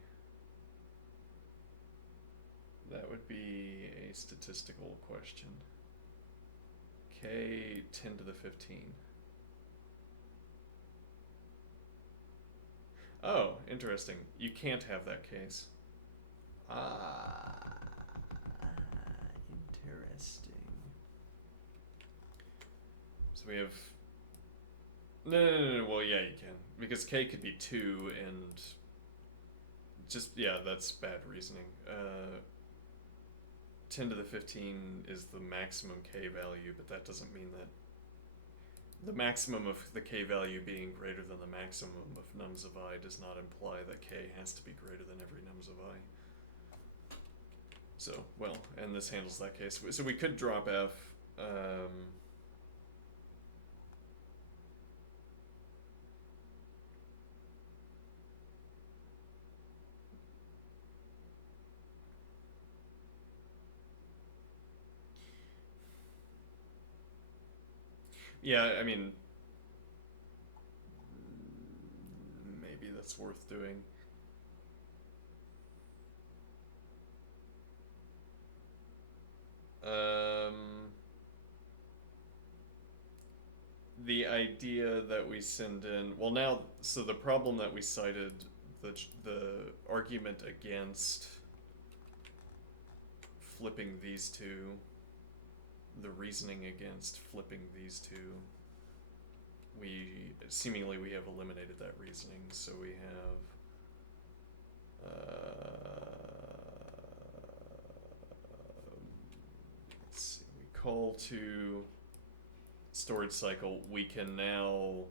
That would be a statistical question. K 10 to the 15. Oh, interesting. You can't have that case. Interesting. So we have... No. Well, yeah, you can. Because k could be 2 and... Just, yeah, that's bad reasoning. 10 to the 15 is the maximum k value, but that doesn't mean that the maximum of the k value being greater than the maximum of nums of I does not imply that k has to be greater than every nums of I. So, well, and this handles that case. So we could drop f. Yeah, I mean, maybe that's worth doing. The idea that we send in, well now, so the problem that we cited, the argument against flipping these two, the reasoning against flipping these two, we have eliminated that reasoning, so we have let's see, we call to storage cycle, we can now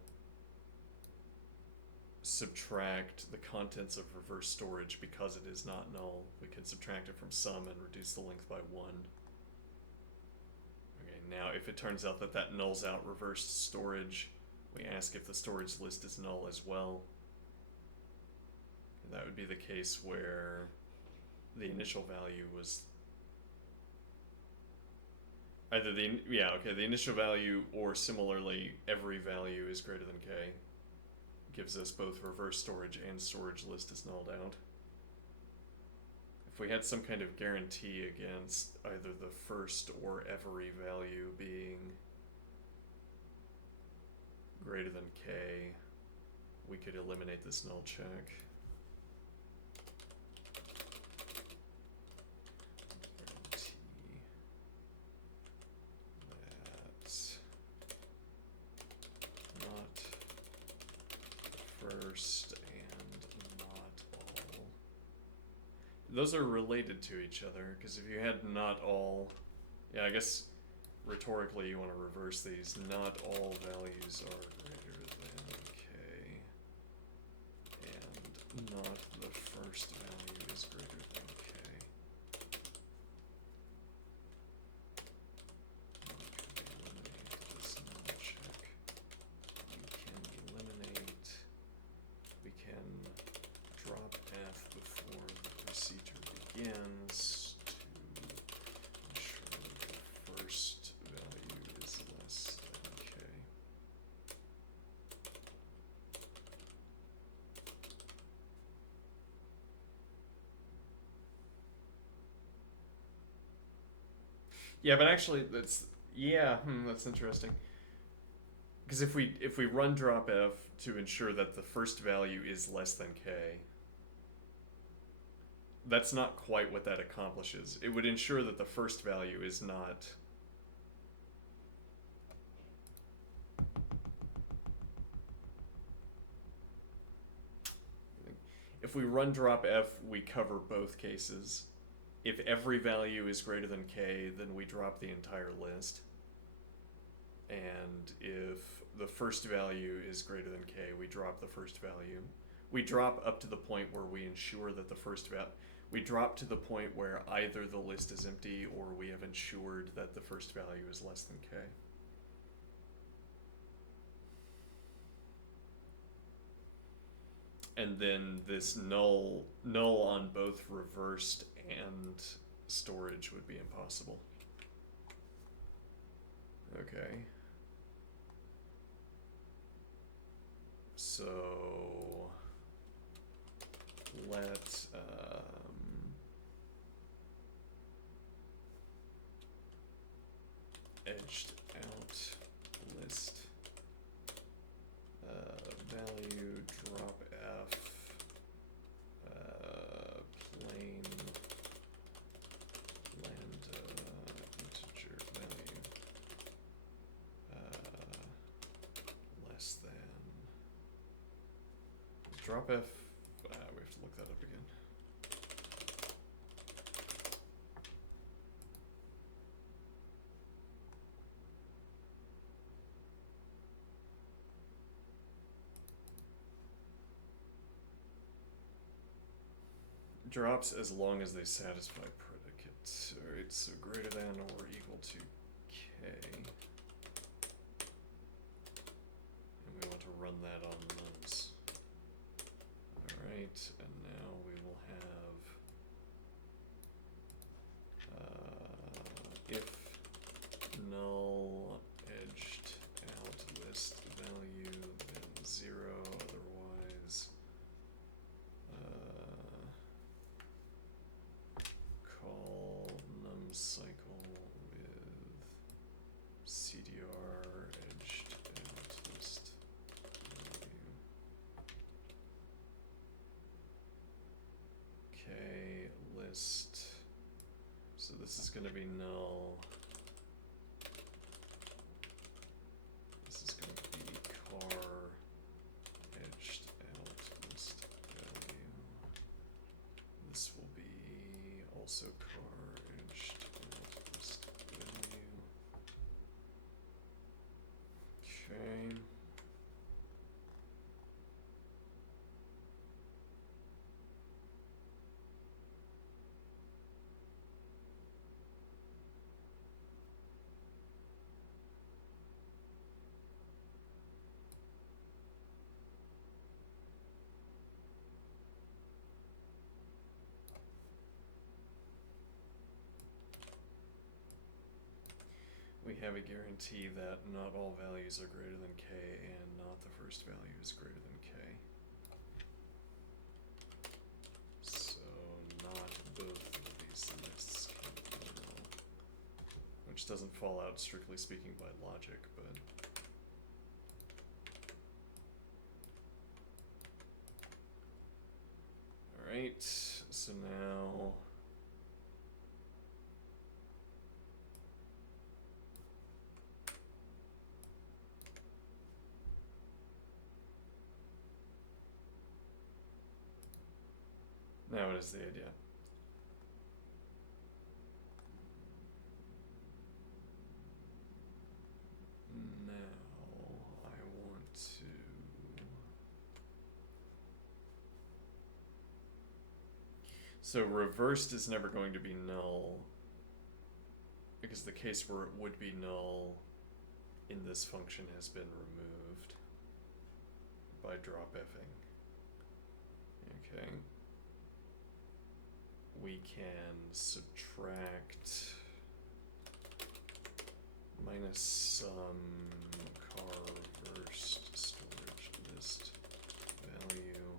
subtract the contents of reverse storage because it is not null. We can subtract it from sum and reduce the length by 1. Okay, now if it turns out that that nulls out reversed storage, we ask if the storage list is null as well. And that would be the case where the initial value was Either the initial value or similarly every value is greater than k gives us both reverse storage and storage list is nulled out. If we had some kind of guarantee against either the first or every value being greater than k, we could eliminate this null check. First and not all. Those are related to each other, because if you had not all, yeah, I guess rhetorically you want to reverse these. Not all values are greater than k, and not the first value is greater than k. Eliminate this null check. We can drop f before the procedure begins to ensure the first value is less than k. Yeah, but actually that's interesting. Because if we run drop f to ensure that the first value is less than k, that's not quite what that accomplishes. It would ensure that the first value is not if we run drop f, we cover both cases. If every value is greater than k, then we drop the entire list. And if the first value is greater than k, we drop the first value. We drop up to the point where we ensure that the first value, we drop to the point where either the list is empty or we have ensured that the first value is less than k. And then this null on both reversed and storage would be impossible. Okay. So let edged out list value drop f plain lambda integer value less than drop f. We have to look that up again. Drops as long as they satisfy predicates. Alright, so greater than or equal to k. And we want to run that on nums. Alright, and now we will have if null edged out list value then 0, otherwise call num cycle with cdr edged out list value k list. So this is going to be null. This is going to be car edged out list value. This will be also car edged out list value. Okay. have a guarantee that not all values are greater than k and not the first value is greater than k. So not both of these lists can be null, which doesn't fall out strictly speaking by logic, but alright, so now what is the idea? Now I want to so reversed is never going to be null because the case where it would be null in this function has been removed by drop effing. Okay. We can subtract minus some car reversed storage list value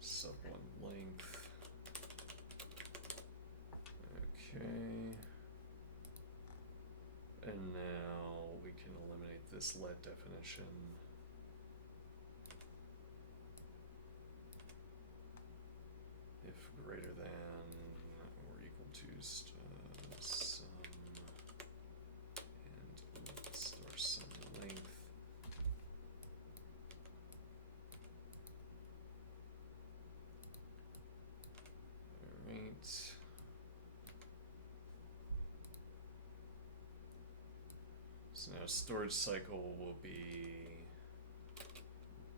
sub1 length. Okay. And now we can eliminate this let definition. If greater than or equal to sum and list or sum length. Alright. So now storage cycle will be,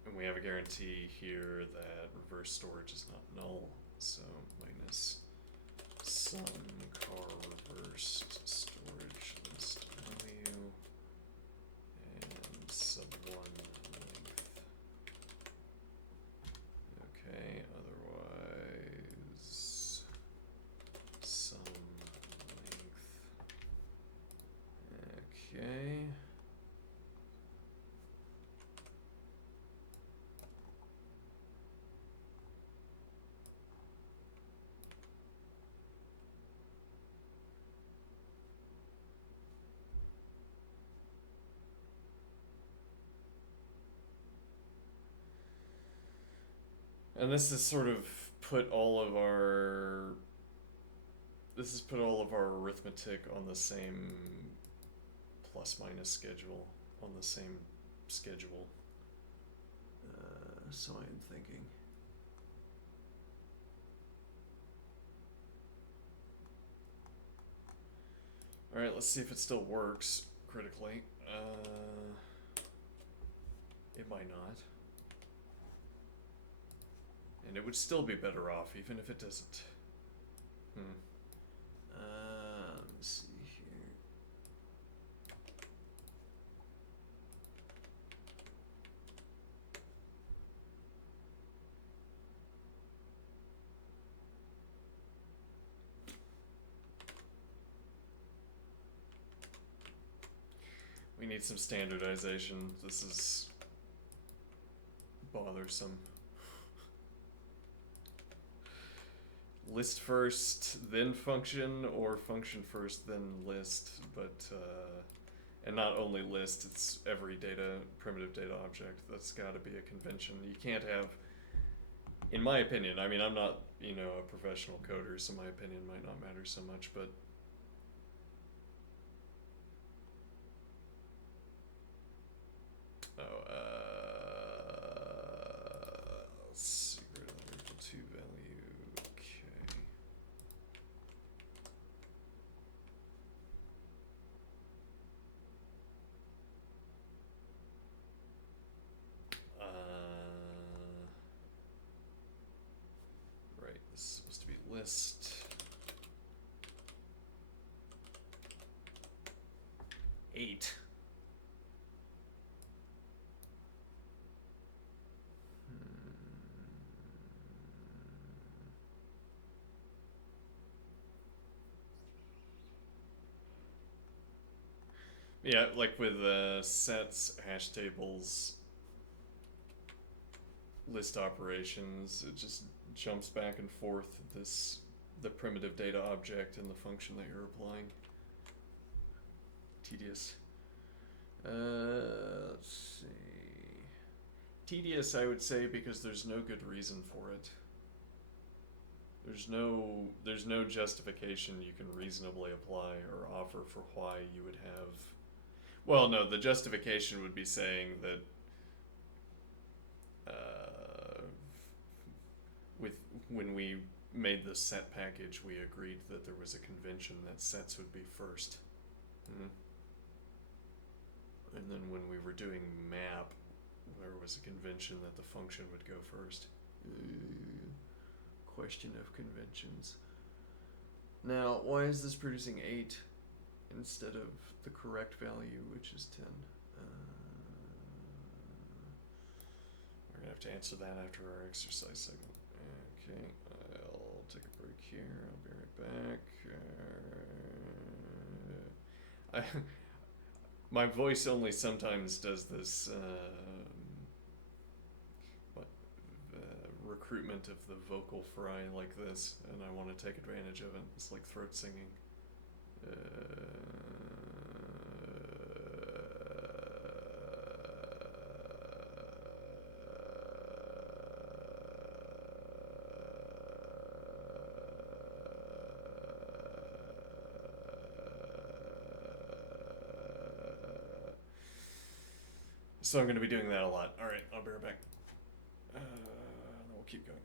and we have a guarantee here that reverse storage is not null, so minus some car reversed storage list value and sub1 length. Okay, otherwise some length. Okay. And this is sort of put all of our arithmetic on the same plus minus schedule, on the same schedule. So I am thinking. All right, let's see if it still works critically. It might not. And it would still be better off even if it doesn't. Let's see here. We need some standardization. This is bothersome. List first, then function, or function first, then list, but, and not only list, it's every primitive data object. That's gotta be a convention. You can't have, in my opinion, I mean, I'm not, a professional coder, so my opinion might not matter so much, but secret equal to value, okay. Right, this is supposed to be list. Eight. Yeah, like with sets, hash tables, list operations, it just jumps back and forth the primitive data object and the function that you're applying. Tedious. Let's see. Tedious, I would say, because there's no good reason for it. There's no justification you can reasonably apply or offer for why you would have. Well, no, the justification would be saying that with when we made the set package, we agreed that there was a convention that sets would be first. Mm. And then when we were doing map, there was a convention that the function would go first. Question of conventions. Now, why is this producing 8 instead of the correct value, which is 10? We're going to have to answer that after our exercise segment. Okay, I'll take a break here. I'll be right back. My voice only sometimes does this recruitment of the vocal fry like this, and I want to take advantage of it. It's like throat singing. So I'm going to be doing that a lot. All right, I'll be right back. Then we'll keep going.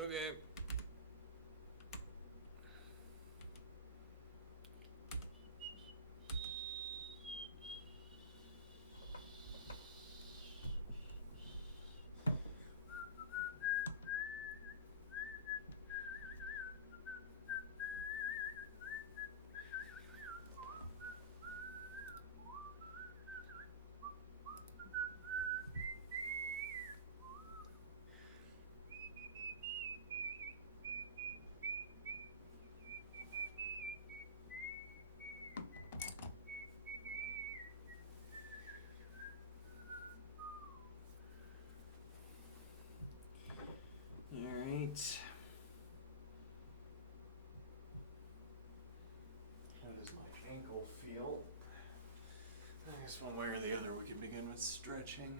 Okay. All right. How does my ankle feel? I guess one way or the other we can begin with stretching.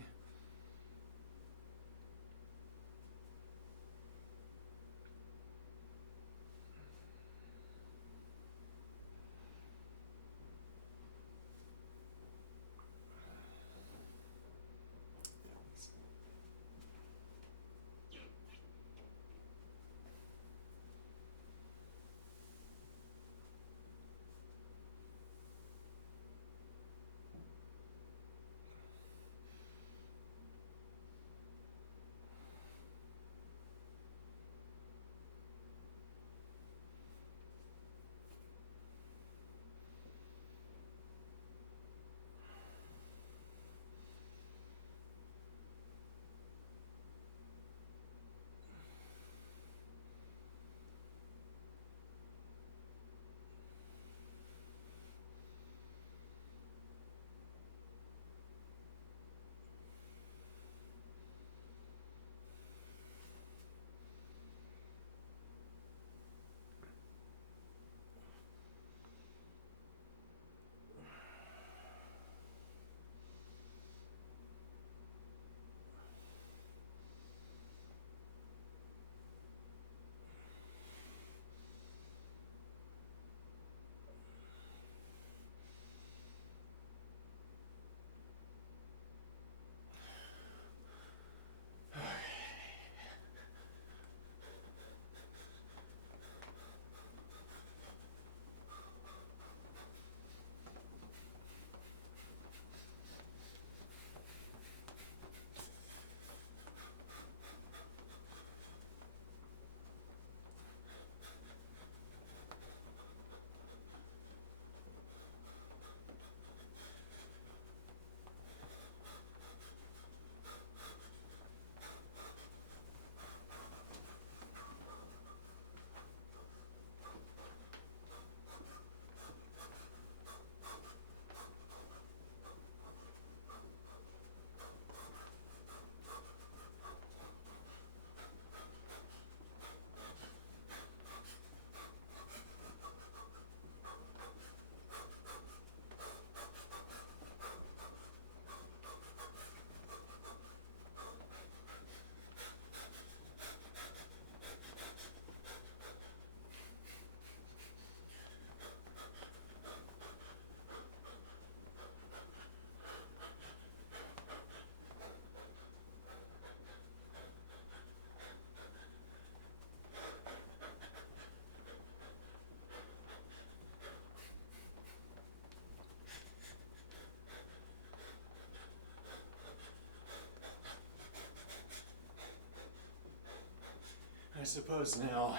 I suppose now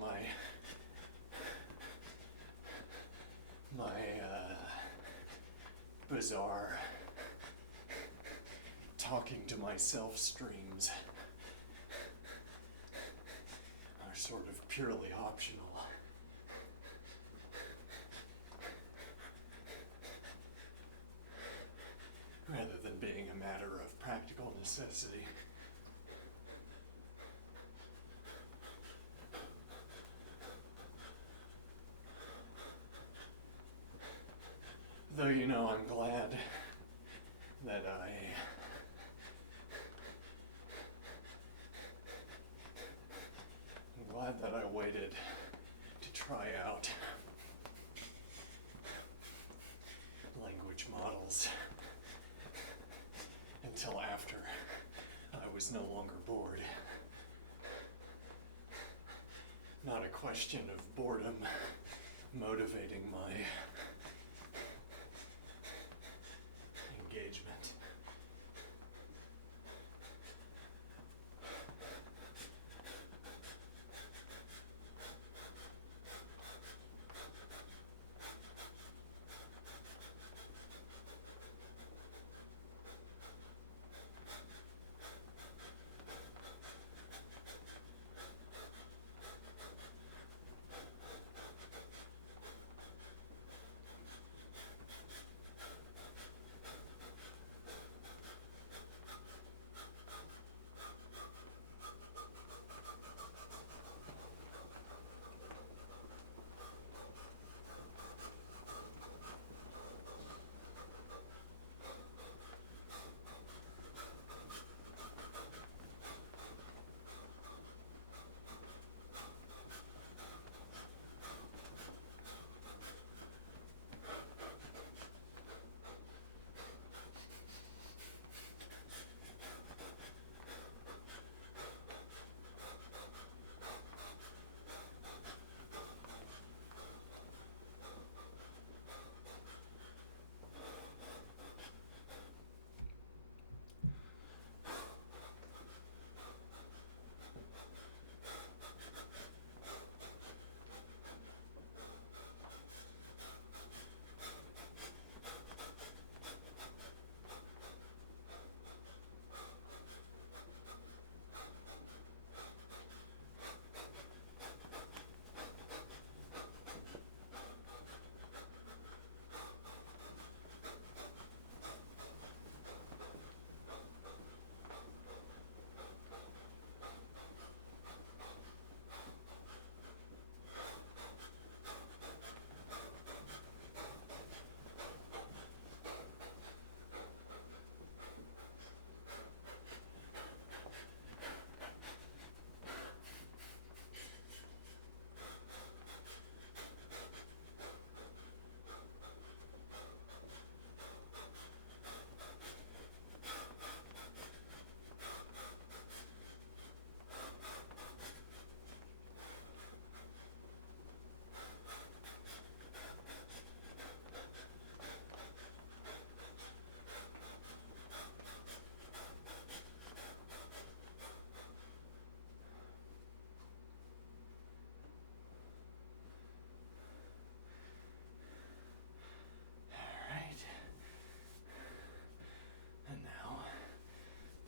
my bizarre talking to myself streams are sort of purely optional. Rather than being a matter of practical necessity. Though, you know, I'm glad that I waited to try out language models was no longer bored. Not a question of boredom motivating my engagement.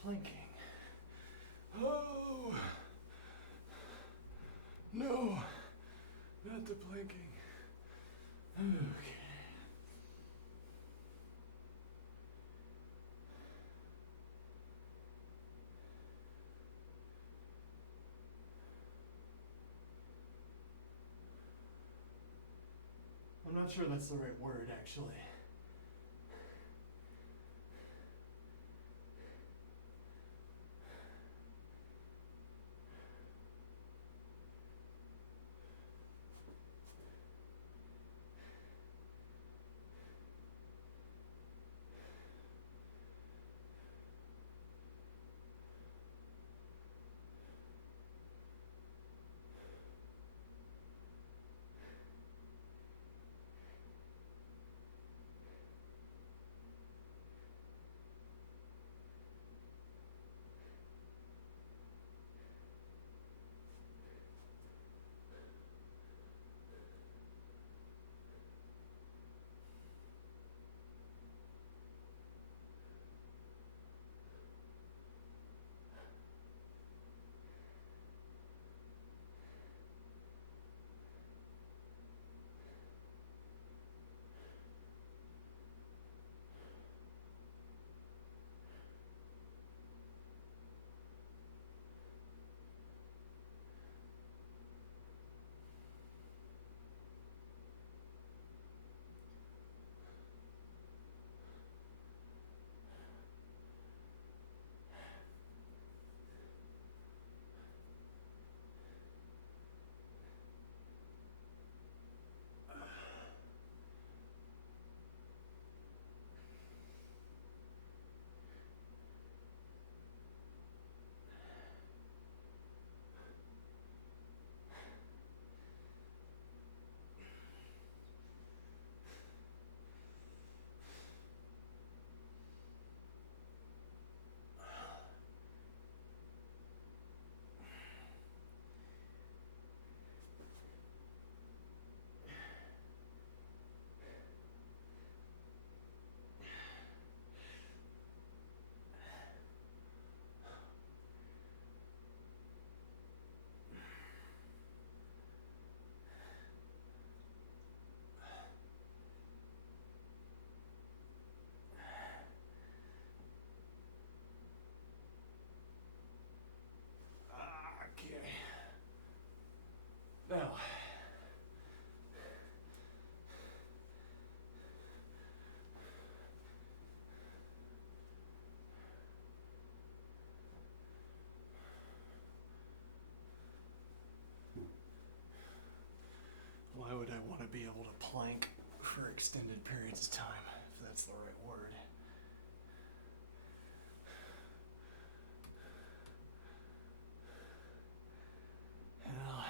Planking. Oh! No! Not the planking. Okay. I'm not sure that's the right word, actually. able to plank for extended periods of time, if that's the right word. Well,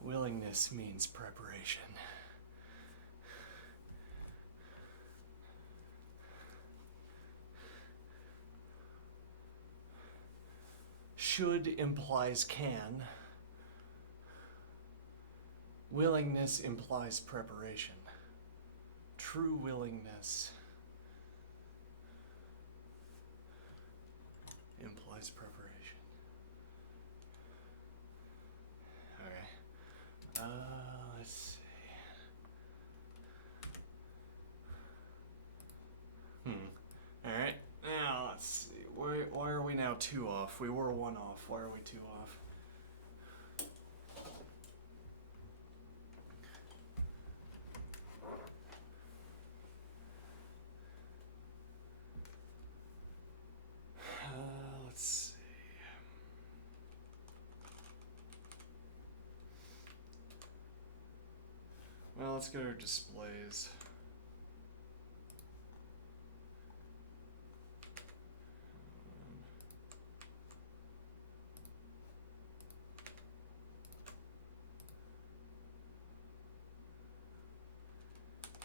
willingness means preparation. Should implies can. Willingness implies preparation. True willingness implies preparation. Okay. Let's see. Alright, now let's see. Why are we now 2 off? We were 1 off. Why are we 2 off? Let's see. Well, let's go to displays.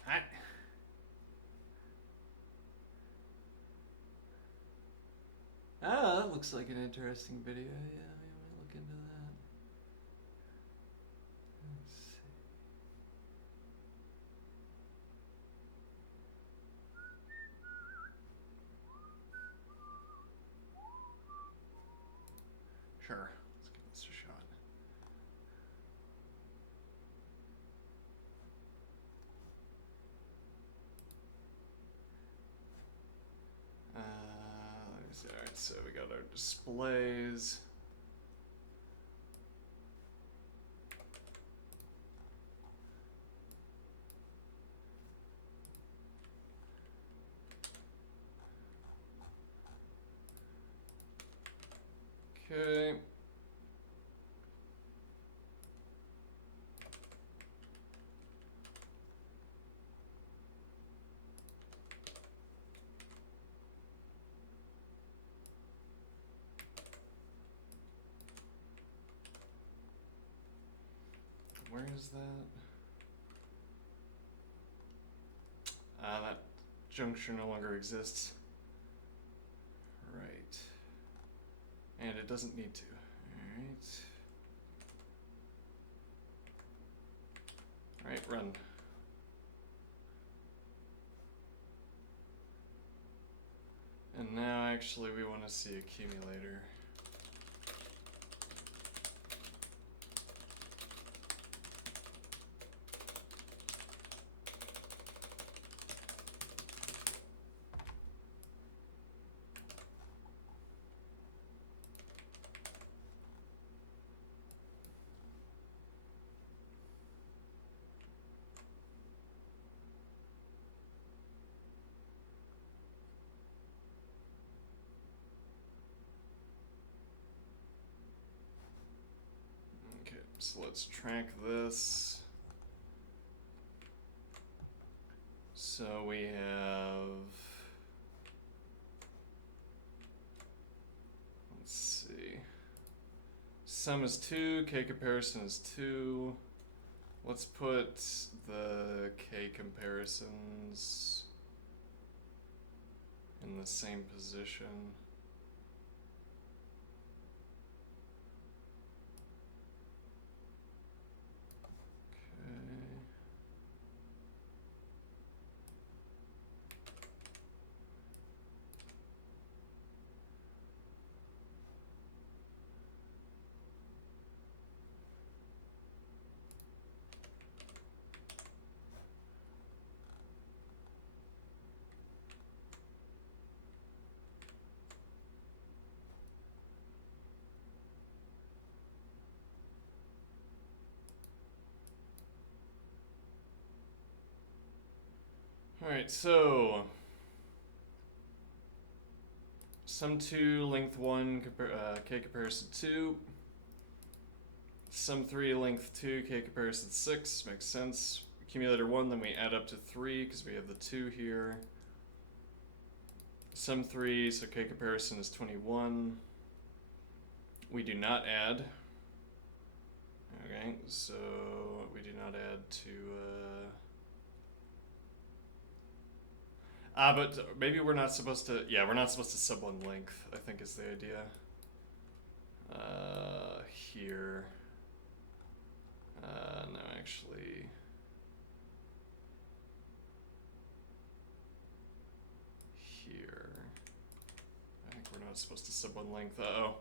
Hi. Oh, that looks like an interesting video. Yeah, maybe I'll look into that. Let's see. Sure, let's give this a shot. Let me see. Alright, so we got our displays. Okay. Where is that? That juncture no longer exists. Right. And it doesn't need to. Alright, run. And now actually we want to see accumulator. Okay, so let's track this. So we have, let's see, sum is 2, k comparison is 2. Let's put the k comparisons in the same position. Alright, so sum 2, length 1, k comparison 2. Sum 3, length 2, k comparison 6, makes sense. Accumulator 1, then we add up to 3 because we have the 2 here. Sum 3, so k comparison is 21. We do not add. Okay, so we do not add to... but maybe we're not supposed to... Yeah, we're not supposed to sub one length, I think is the idea. Here. No, actually... Here. I think we're not supposed to sub one length. Uh-oh.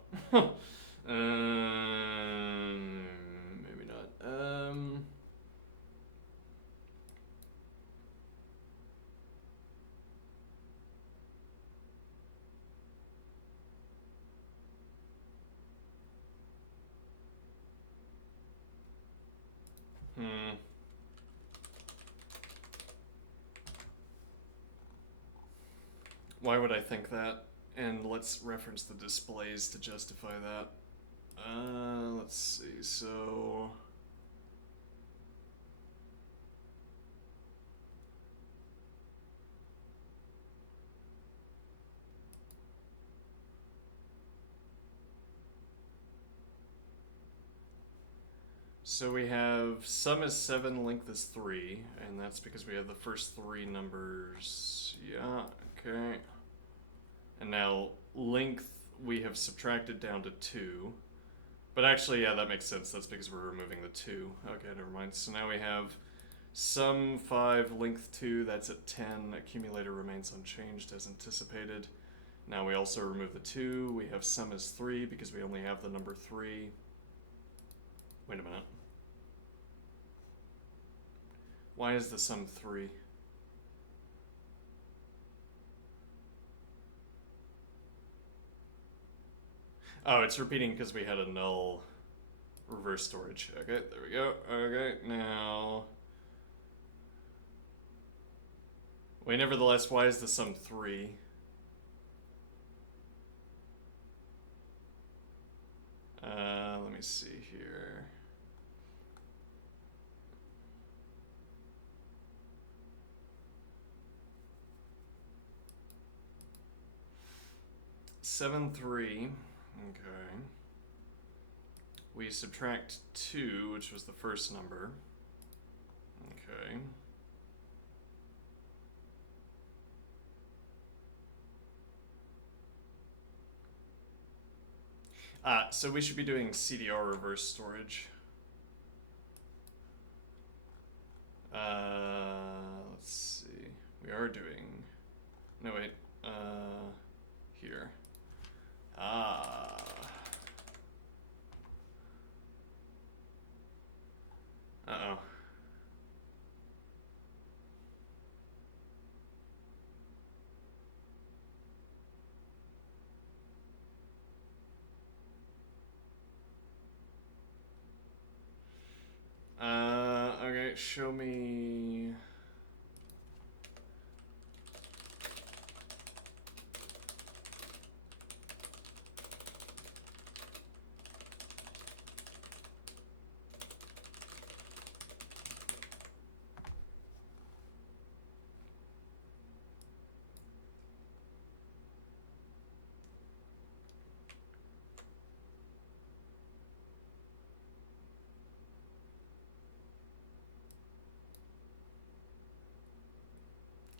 Maybe not. Why would I think that? And let's reference the displays to justify that. Let's see, so... So we have sum is 7, length is 3, and that's because we have the first 3 numbers. Yeah, okay. And now length we have subtracted down to 2. But actually, yeah, that makes sense. That's because we're removing the 2. Okay, never mind. So now we have sum 5, length 2, that's at 10. Accumulator remains unchanged as anticipated. Now we also remove the 2. We have sum is 3 because we only have the number 3. Wait a minute. Why is the sum 3? Oh, it's repeating because we had a null reverse storage. Okay, there we go. Okay, now... Wait, nevertheless, why is the sum 3? Let me see here. Seven, 3. Okay. We subtract 2, which was the first number. Okay. So we should be doing CDR reverse storage. Let's see. We are doing... No, wait. Here. Uh-oh. Okay, show me...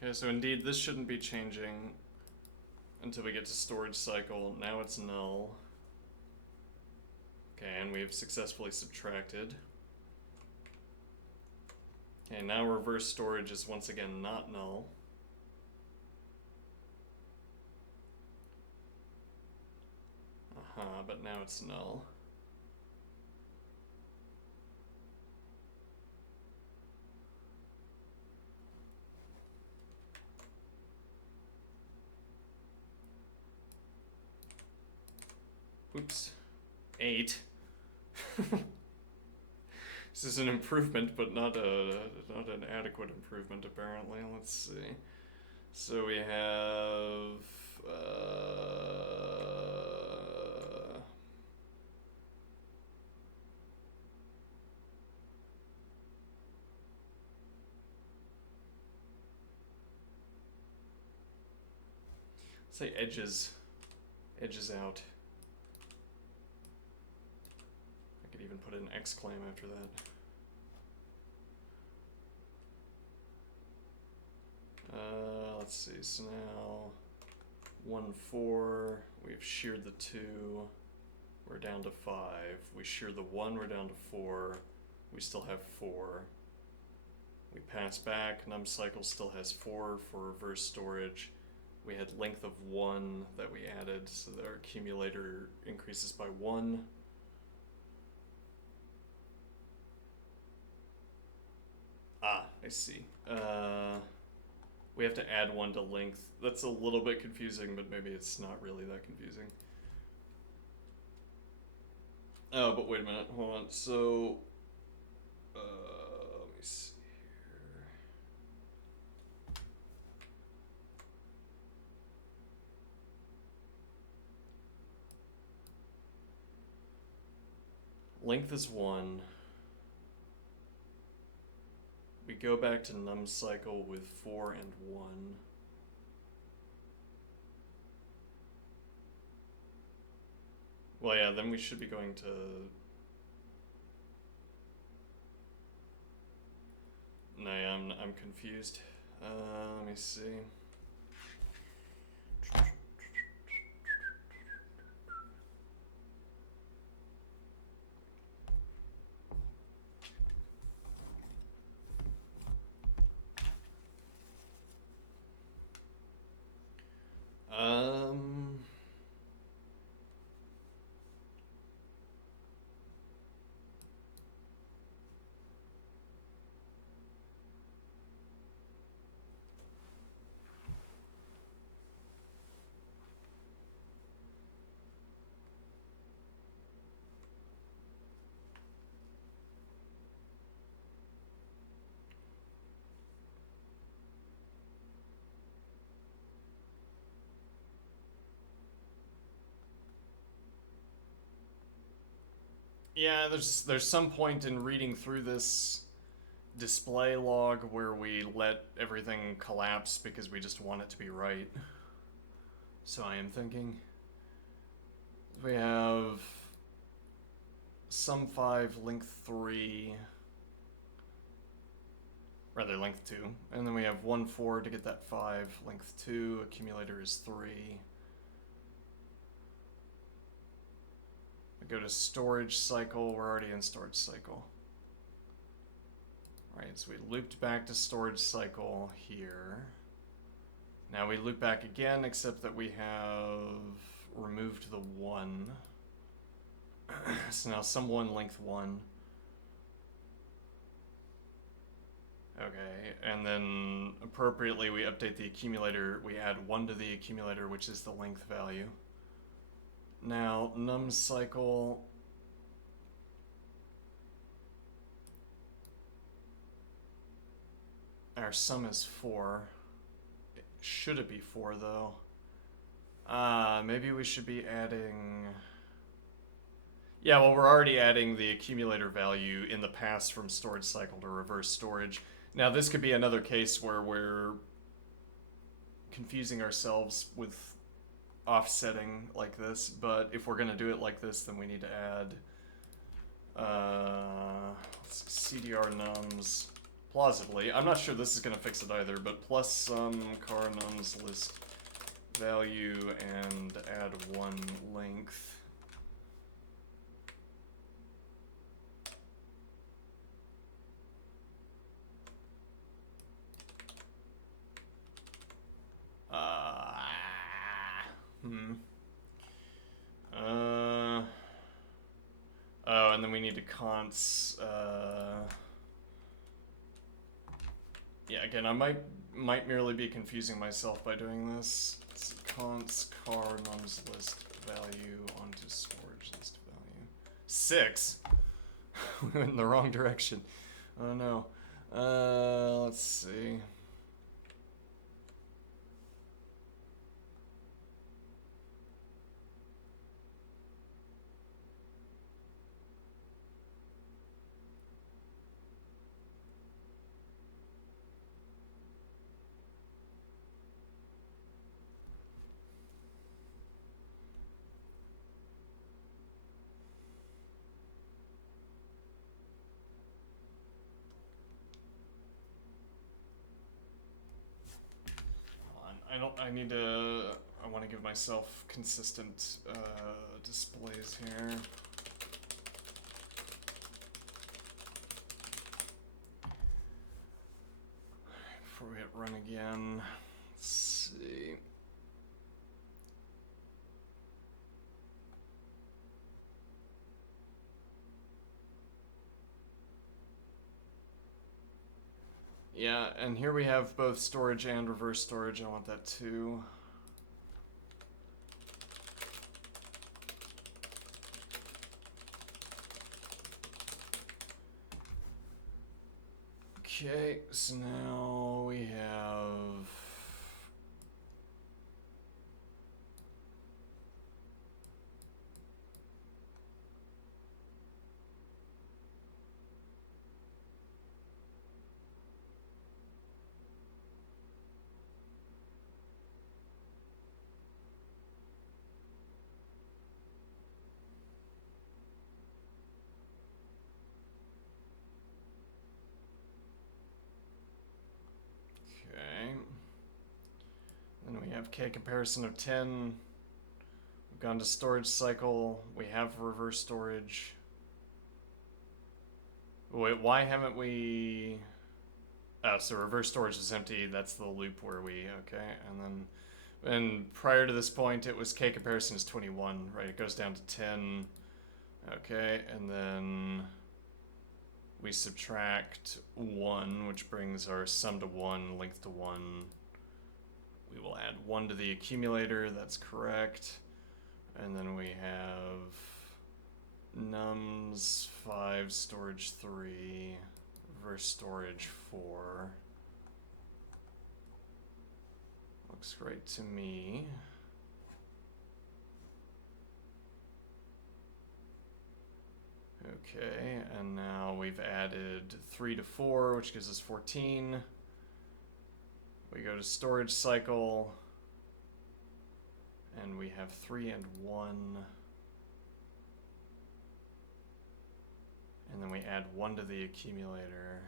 Okay, so indeed this shouldn't be changing until we get to storage cycle. Now it's null. Okay, and we've successfully subtracted. Okay, now reverse storage is once again not null. But now it's null. Oops. 8. This is an improvement, but not an adequate improvement, apparently. Let's see. So we have... say edges out. I could even put an exclaim after that. Let's see, so now 1, 4, we've sheared the 2, we're down to 5. We shear the 1, we're down to 4, we still have 4. We pass back, num cycle still has 4 for reverse storage. We had length of 1 that we added, so that our accumulator increases by 1. Ah, I see. We have to add 1 to length. That's a little bit confusing, but maybe it's not really that confusing. Oh, but wait a minute, hold on. So, let me see here. Length is 1. We go back to num cycle with 4 and 1. Well, yeah, then we should be going to... No, yeah, I'm confused. Let me see. Yeah, there's some point in reading through this display log where we let everything collapse because we just want it to be right. So I am thinking we have sum 5, length 3, rather length 2, and then we have 1, 4 to get that 5, length 2, accumulator is 3. We go to storage cycle, we're already in storage cycle. Right, so we looped back to storage cycle here. Now we loop back again, except that we have removed the 1. So now sum 1, length 1. Okay, and then appropriately we update the accumulator. We add 1 to the accumulator, which is the length value. Now, num cycle... Our sum is 4. Should it be 4, though? Maybe we should be adding... Yeah, well, we're already adding the accumulator value in the past from storage cycle to reverse storage. Now, this could be another case where we're confusing ourselves with offsetting like this, but if we're going to do it like this, then we need to add CDR nums plausibly. I'm not sure this is going to fix it either, but plus some car nums list value and add 1 length. Oh, and then we need to const. Yeah, again, I might merely be confusing myself by doing this. It's const car nums list value onto storage list value. 6. We went in the wrong direction. Oh no. Let's see. out. I want to give myself consistent displays here. Before we hit run again, let's see. Yeah, and here we have both storage and reverse storage. I want that too. Okay, so now we have then we have K comparison of 10. We've gone to storage cycle. We have reverse storage. Wait, why haven't we... Oh, so reverse storage is empty. That's the loop where we... Okay, and prior to this point, it was K comparison is 21, right? It goes down to 10. Okay, and then we subtract 1, which brings our sum to 1, length to 1. We will add 1 to the accumulator, that's correct. And then we have nums 5, storage 3, reverse storage 4. Looks right to me. Okay, and now we've added 3 to 4, which gives us 14. We go to storage cycle, and we have 3 and 1. And then we add 1 to the accumulator.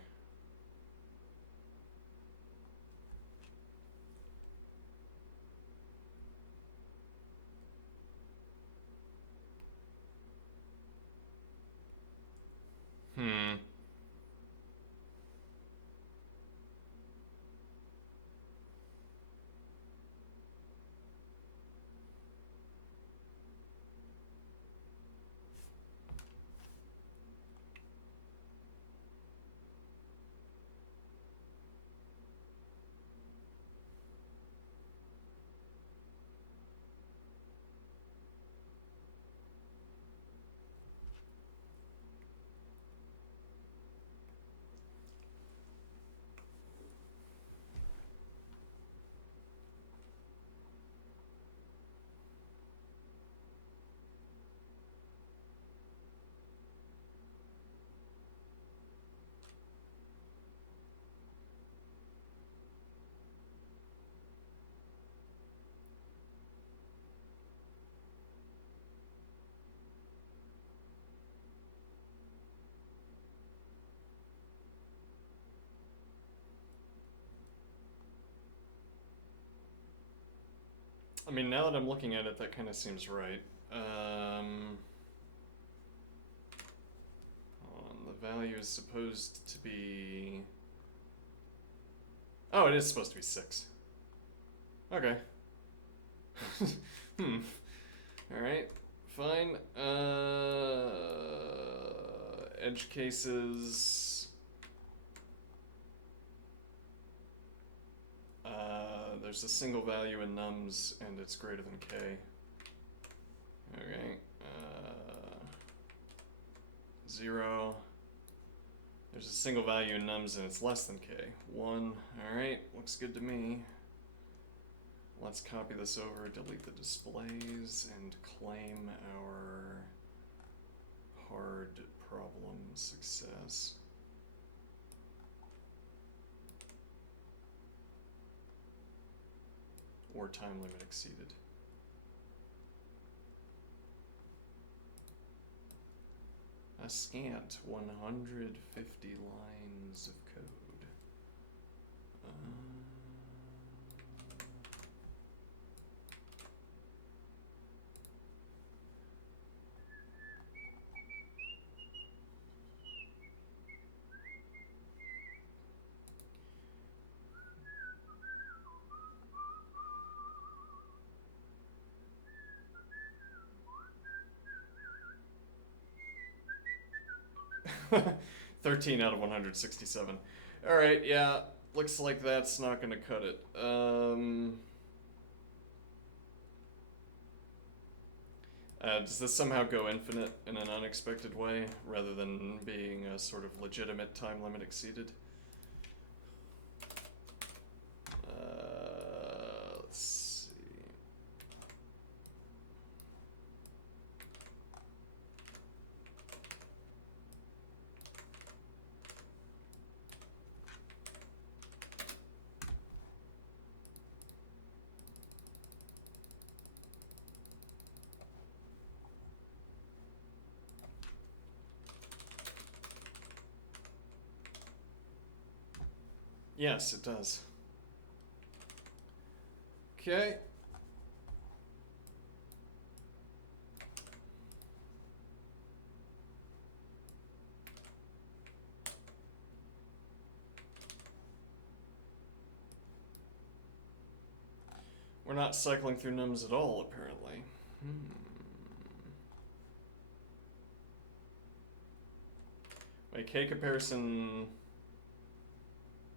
I mean, now that I'm looking at it, that kind of seems right. The value is supposed to be... Oh, it is supposed to be 6. Okay. Alright, fine. Edge cases... there's a single value in nums, and it's greater than k. Okay. 0. There's a single value in nums, and it's less than k. 1. Alright, looks good to me. Let's copy this over, delete the displays, and claim our hard problem success. Or time limit exceeded. A scant 150 lines of code. 13 out of 167. Alright, yeah. Looks like that's not gonna cut it. Does this somehow go infinite in an unexpected way, rather than being a sort of legitimate time limit exceeded? Let's see. Yes, it does. Okay. We're not cycling through nums at all, apparently. Wait, K comparison...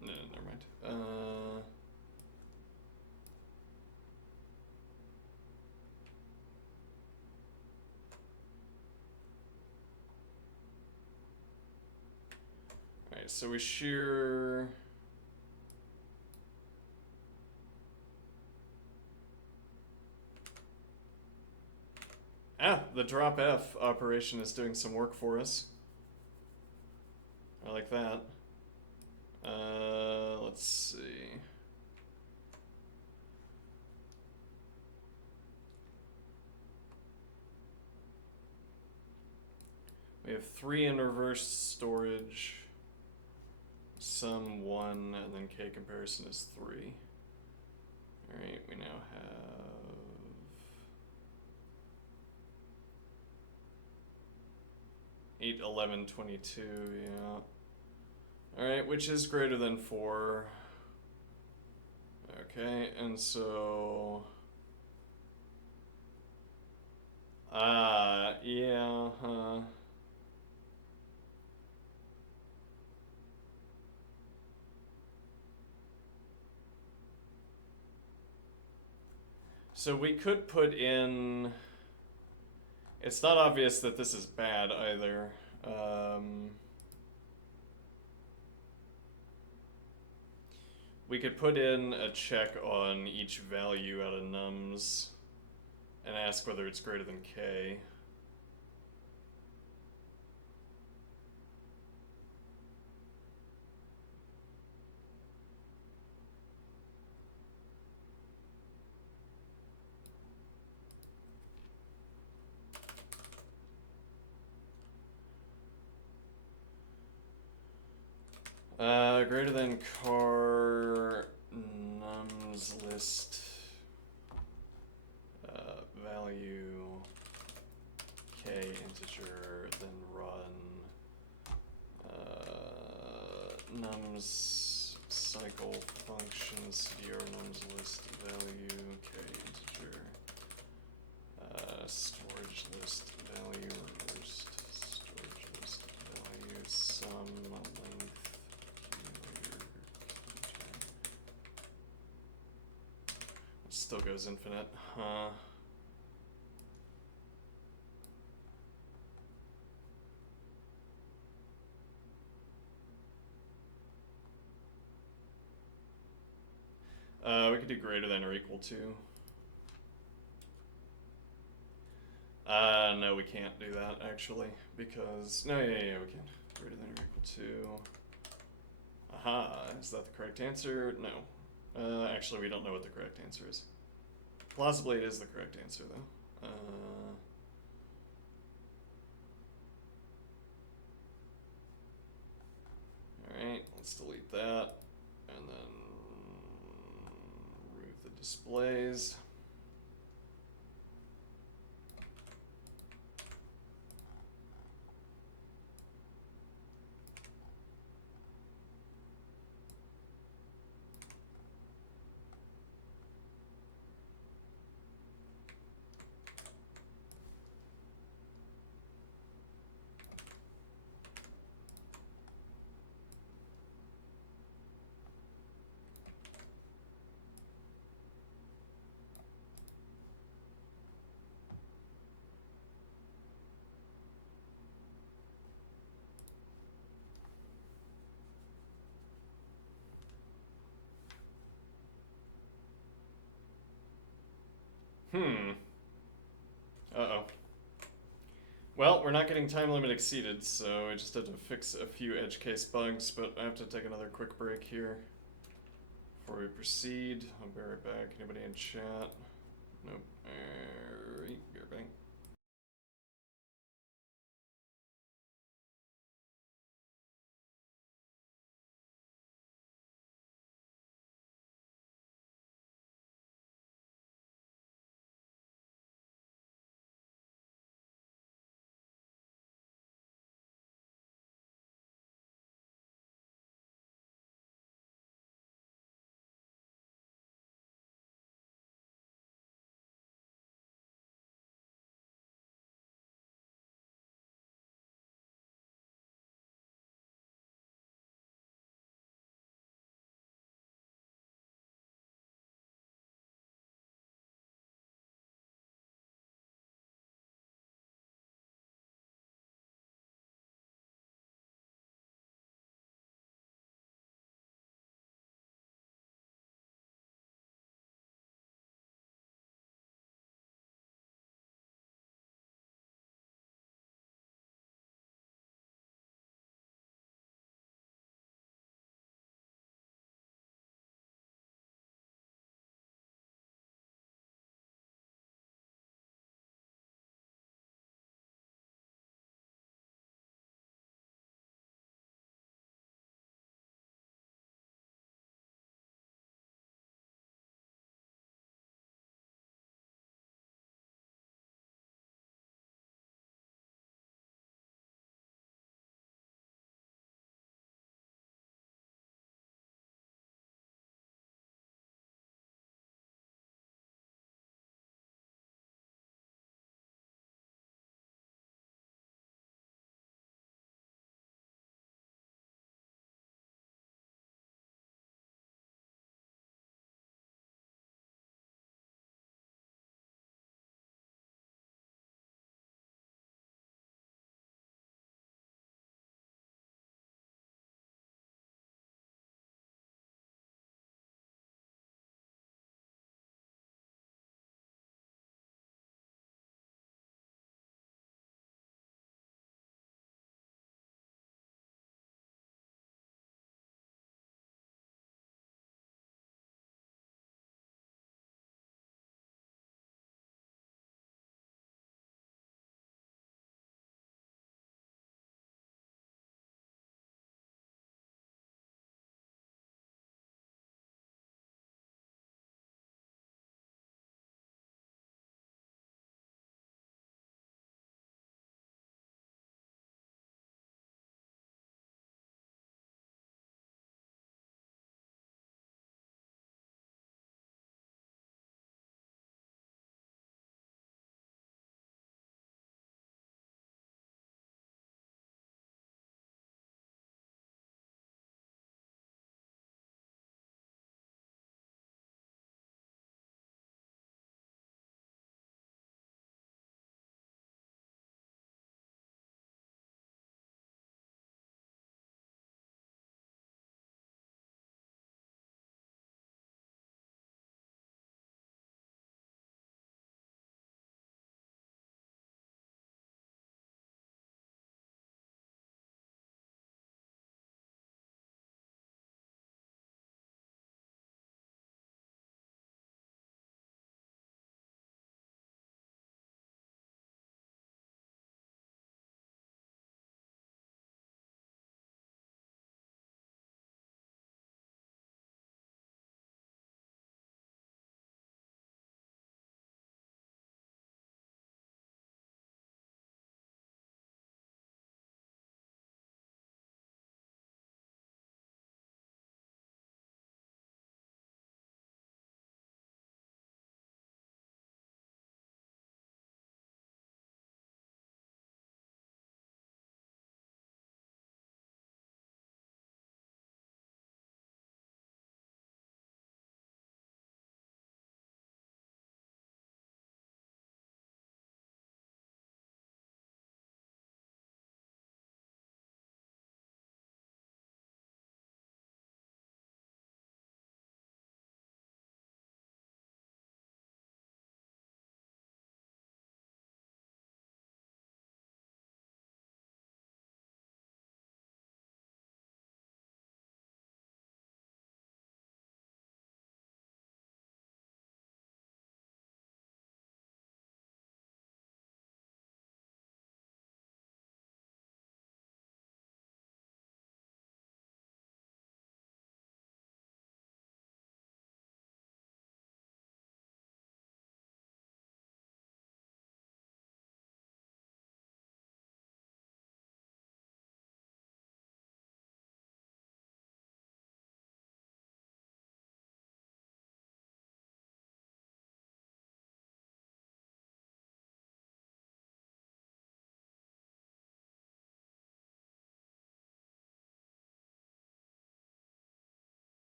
No, never mind. Alright, so we shear... Ah, the drop F operation is doing some work for us. I like that. Let's see. We have 3 in reverse storage, sum 1, and then K comparison is 3. Alright, we now have... 8, 11, 22, yeah. Alright, which is greater than 4. Okay, and so... yeah, huh. So we could put in... It's not obvious that this is bad either. We could put in a check on each value out of nums and ask whether it's greater than K. Greater than car nums list value K integer, then run nums cycle function cdr nums list value K integer storage list value reversed storage list value sum length. Still goes infinite, huh? We could do greater than or equal to. No, we can't do that actually, because no, yeah, we can. Greater than or equal to. Aha, is that the correct answer? No. Actually, we don't know what the correct answer is. Plausibly, it is the correct answer, though. Alright, let's delete that. And then remove the displays. Hmm. Uh-oh. Well, we're not getting time limit exceeded, so I just had to fix a few edge case bugs, but I have to take another quick break here before we proceed. I'll be right back. Anybody in chat? Nope. Alright, be right back.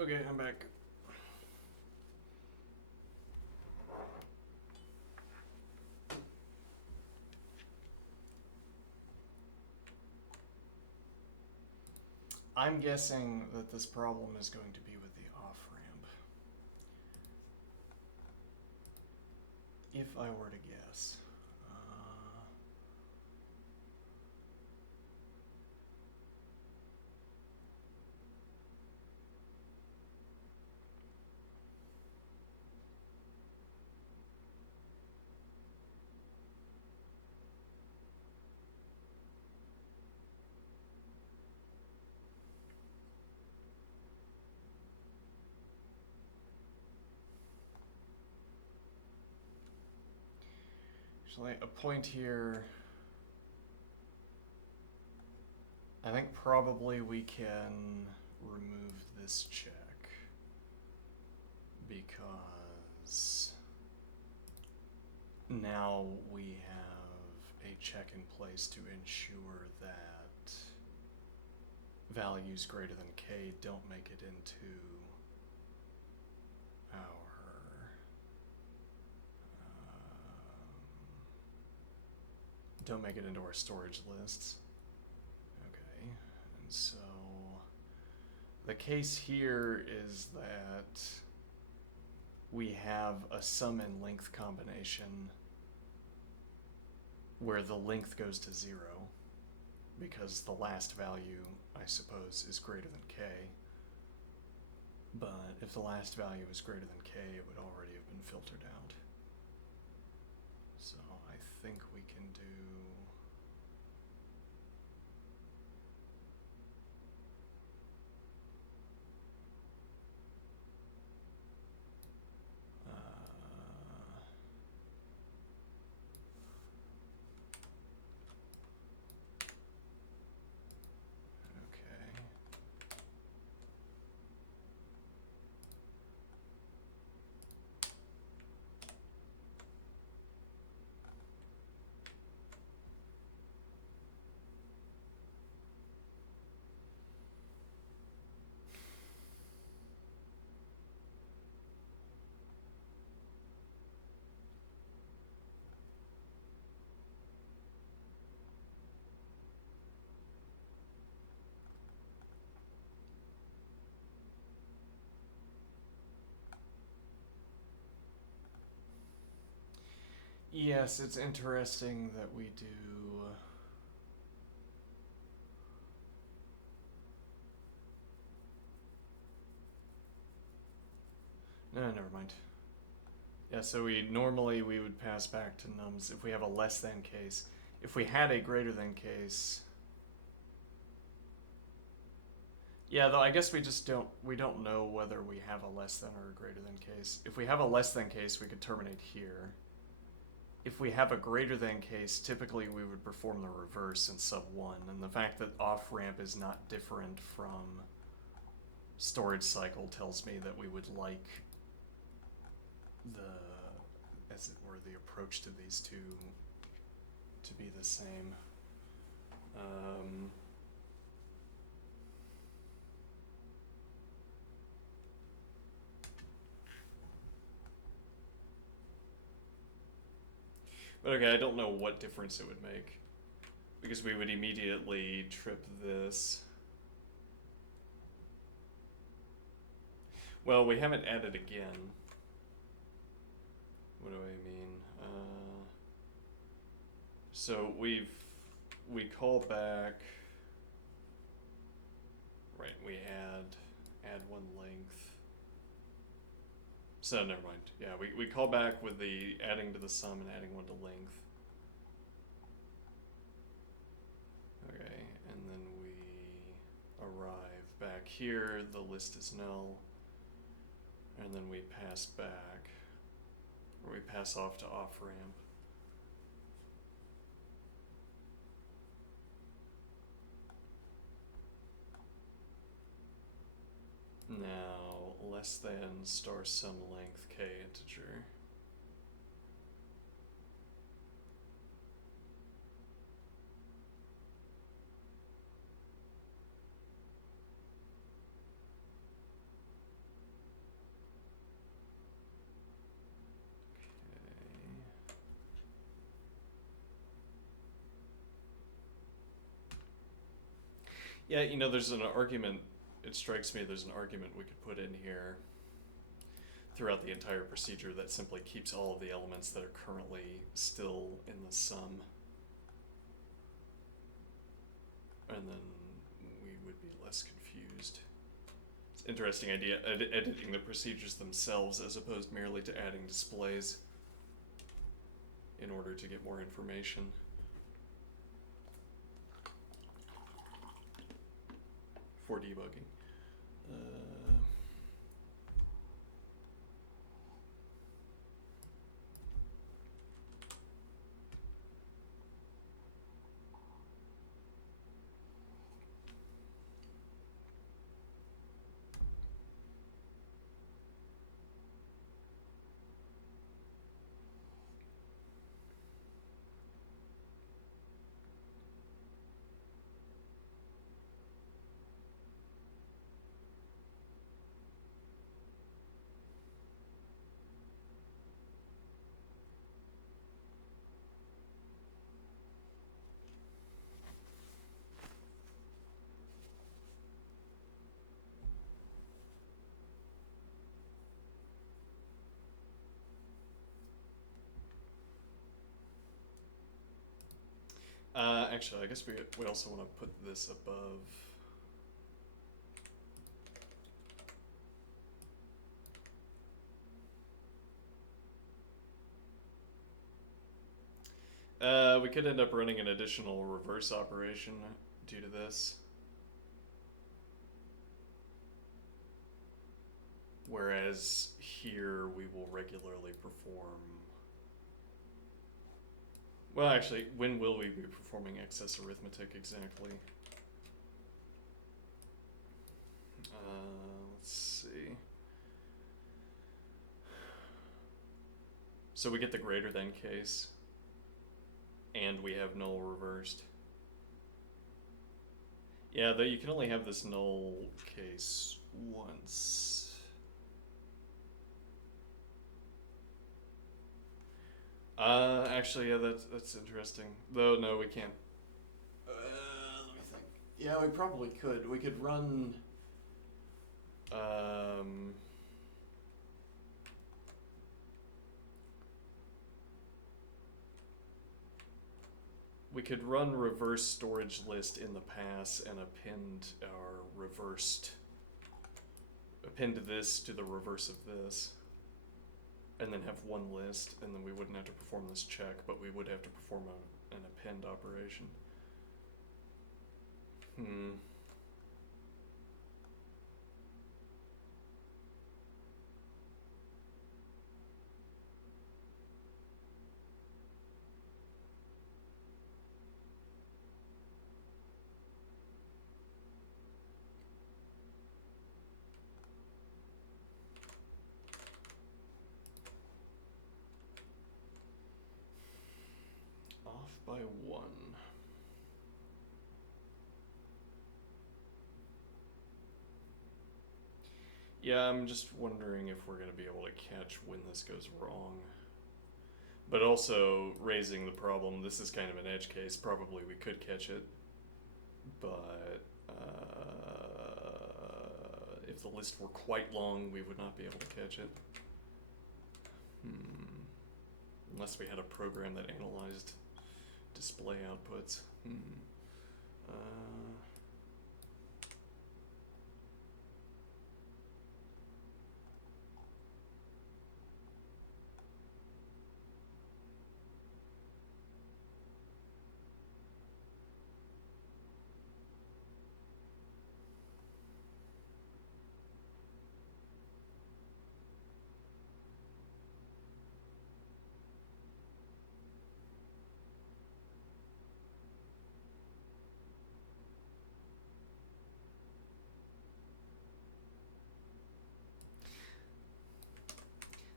Okay, I'm back. I'm guessing that this problem is going to be with the off-ramp. If I were to guess. Actually, a point here. I think probably we can remove this check because now we have a check in place to ensure that values greater than k don't make it into our storage lists. Okay, and so the case here is that we have a sum and length combination where the length goes to 0 because the last value, I suppose, is greater than k. But if the last value is greater than k, it would already have been filtered out. So I think we can do... Yes, it's interesting that we do... No, never mind. Yeah, so we would pass back to nums if we have a less than case. If we had a greater than case... Yeah, though I guess we don't know whether we have a less than or a greater than case. If we have a less than case, we could terminate here. If we have a greater than case, typically we would perform the reverse in sub 1, and the fact that off-ramp is not different from storage cycle tells me that we would like the, as it were, the approach to these two to be the same. But okay, I don't know what difference it would make, because we would immediately trip this. Well, we haven't added again. What do I mean? So we call back, right, we add one length. So never mind. Yeah, we call back with the adding to the sum and adding one to length. Okay, and then we arrive back here, the list is null, and then we pass back, or we pass off to off-ramp. Now, less than star sum length k integer. Yeah, you know, there's an argument, it strikes me there's an argument we could put in here throughout the entire procedure that simply keeps all of the elements that are currently still in the sum. And then we would be less confused. It's an interesting idea, editing the procedures themselves as opposed merely to adding displays in order to get more information. For debugging. Actually, I guess we also want to put this above. We could end up running an additional reverse operation due to this. Whereas here we will regularly perform. Well, actually, when will we be performing excess arithmetic exactly? Let's see. So we get the greater than case, and we have null reversed. Yeah, though you can only have this null case once. Actually, yeah, that's interesting. Though, no, we can't. Let me think. Yeah, we probably could. We could run. We could run reverse storage list in the pass and append our reversed. Append this to the reverse of this. And then have one list, and then we wouldn't have to perform this check, but we would have to perform an append operation. Off by 1. Yeah, I'm just wondering if we're going to be able to catch when this goes wrong. But also raising the problem, this is kind of an edge case, probably we could catch it. But if the list were quite long, we would not be able to catch it. Unless we had a program that analyzed display outputs.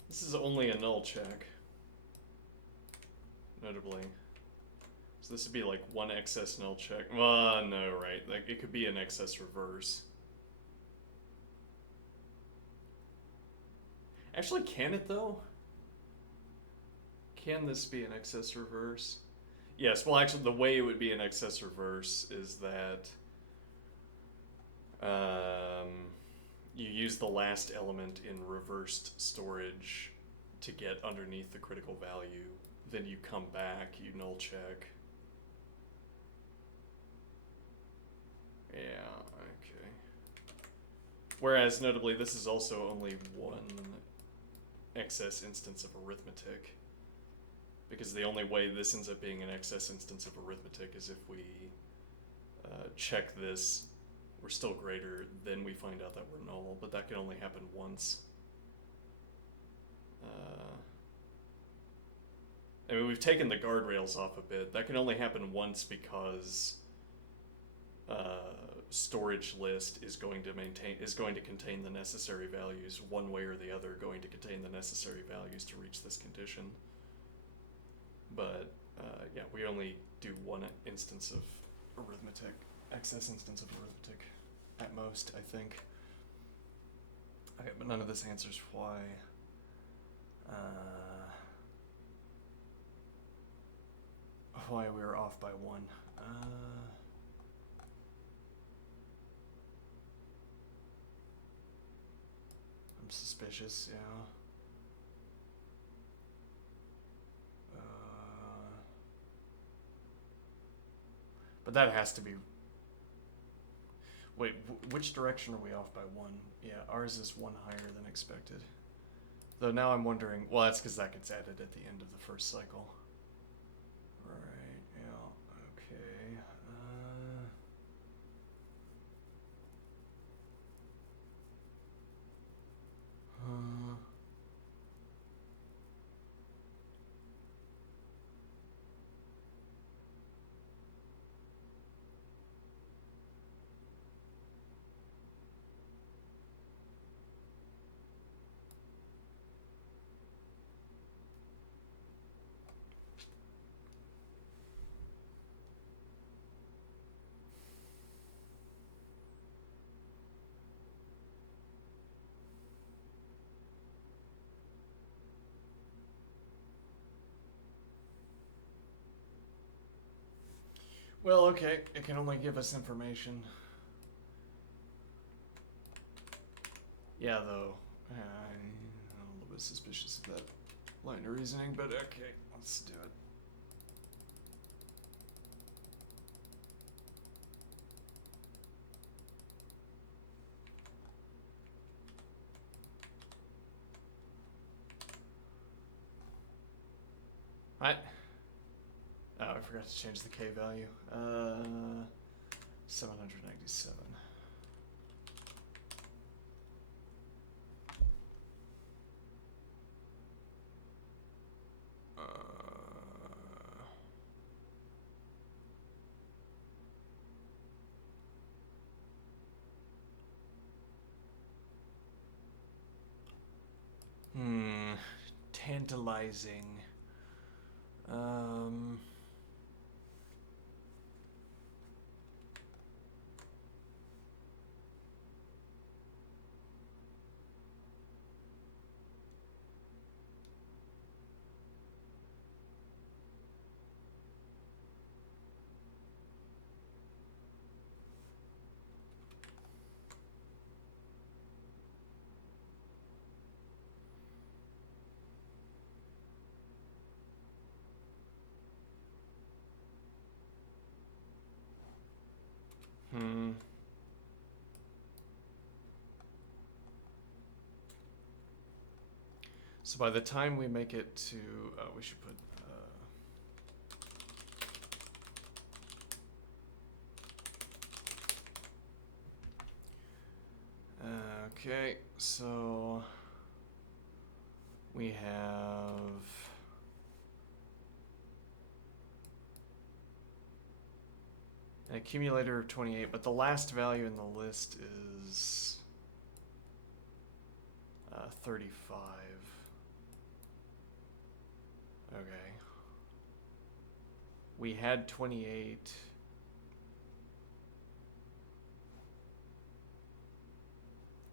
This is only a null check, notably. So this would be like one excess null check. Well, no, right? Like it could be an excess reverse. Actually, can it though? Can this be an excess reverse? Yes, well actually the way it would be an excess reverse is that You use the last element in reversed storage to get underneath the critical value. Then you come back, you null check. Yeah, okay. Whereas, notably, this is also only one excess instance of arithmetic. Because the only way this ends up being an excess instance of arithmetic is if we check this, we're still greater, then we find out that we're null, but that can only happen once. I mean, we've taken the guardrails off a bit. That can only happen once because storage list is going to contain the necessary values one way or the other, going to contain the necessary values to reach this condition. But yeah, we only do one instance of arithmetic, excess instance of arithmetic at most, I think. Okay, but none of this answers why. Why we were off by one. I'm suspicious, yeah. But that has to be... Wait, which direction are we off by one? Yeah, ours is one higher than expected. Though now I'm wondering... Well, that's because that gets added at the end of the first cycle. Right, yeah, okay. Well, okay, it can only give us information. Yeah, though, I'm a little bit suspicious of that line of reasoning, but okay, let's do it. Right. Oh, I forgot to change the K value. 797. Tantalizing. So by the time we make it to, we should put, okay, so we have an accumulator of 28, but the last value in the list is 35. Okay. We had 28.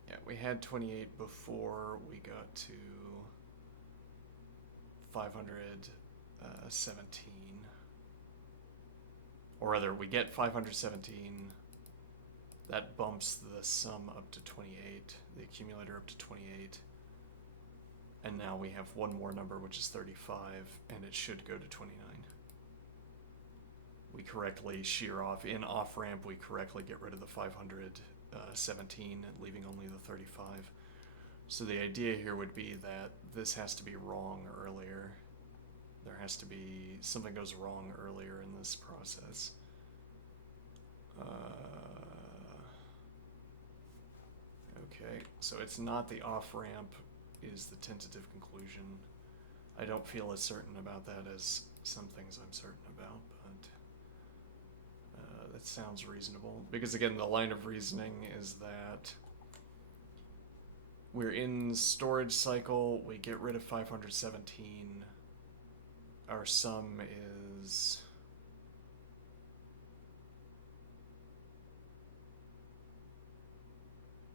Yeah, we had 28 before we got to 517. Or rather, we get 517, That bumps the sum up to 28, the accumulator up to 28. And now we have one more number, which is 35, and it should go to 29. We correctly shear off. In off-ramp, we correctly get rid of the 517, leaving only the 35. So the idea here would be that this has to be wrong earlier. There has to be, something goes wrong earlier in this process. Okay, so it's not the off-ramp is the tentative conclusion. I don't feel as certain about that as some things I'm certain about, but that sounds reasonable. Because again, the line of reasoning is that we're in storage cycle, we get rid of 517, our sum is...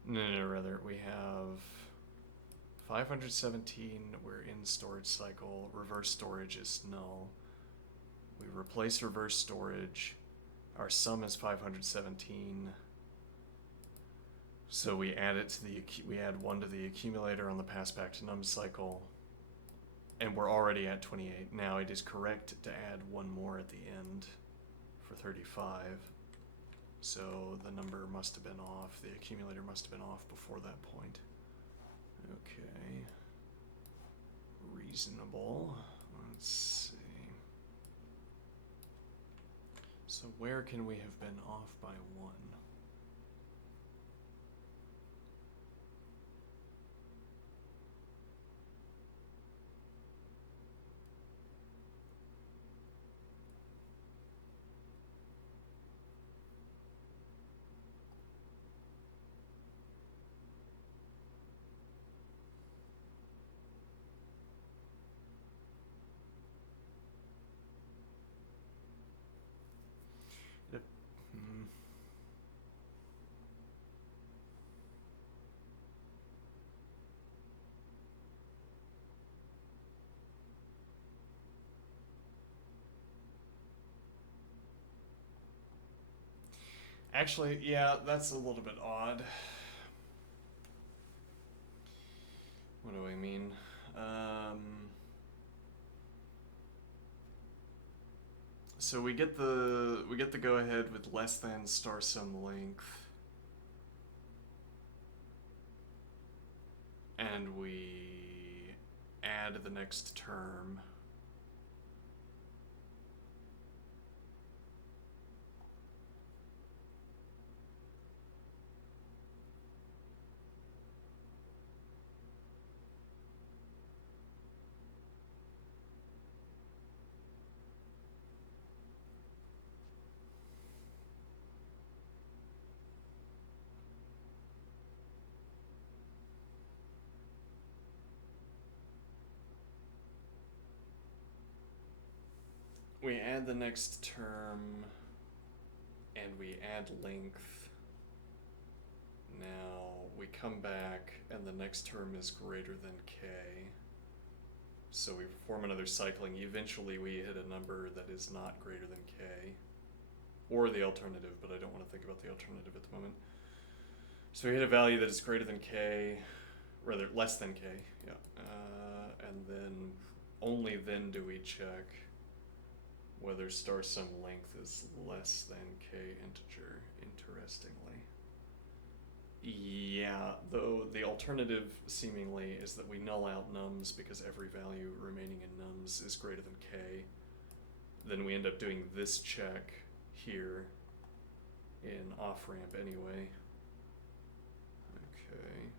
No, rather, we have 517, we're in storage cycle, reverse storage is null. We replace reverse storage, our sum is 517. So we add it to we add 1 to the accumulator on the pass back to num cycle, and we're already at 28. Now it is correct to add 1 more at the end for 35. So the number must have been off, the accumulator must have been off before that point. Okay. Reasonable. Let's see. So where can we have been off by 1? Actually, yeah, that's a little bit odd. What do I mean? So we get the go ahead with less than star sum length, and we add the next term. We add the next term, and we add length. Now we come back, and the next term is greater than k. So we perform another cycling. Eventually we hit a number that is not greater than k, or the alternative, but I don't want to think about the alternative at the moment. So we hit a value that is greater than k, rather less than k, yeah. And then, only then do we check whether star sum length is less than k integer, interestingly. Yeah, though the alternative seemingly is that we null out nums because every value remaining in nums is greater than k. Then we end up doing this check here in off-ramp anyway. Okay.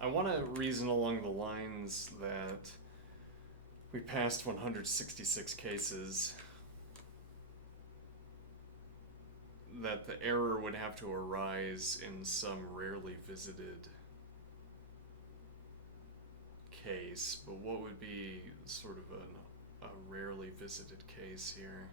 I want to reason along the lines that we passed 166 cases, that the error would have to arise in some rarely visited case, but what would be sort of a rarely visited case here?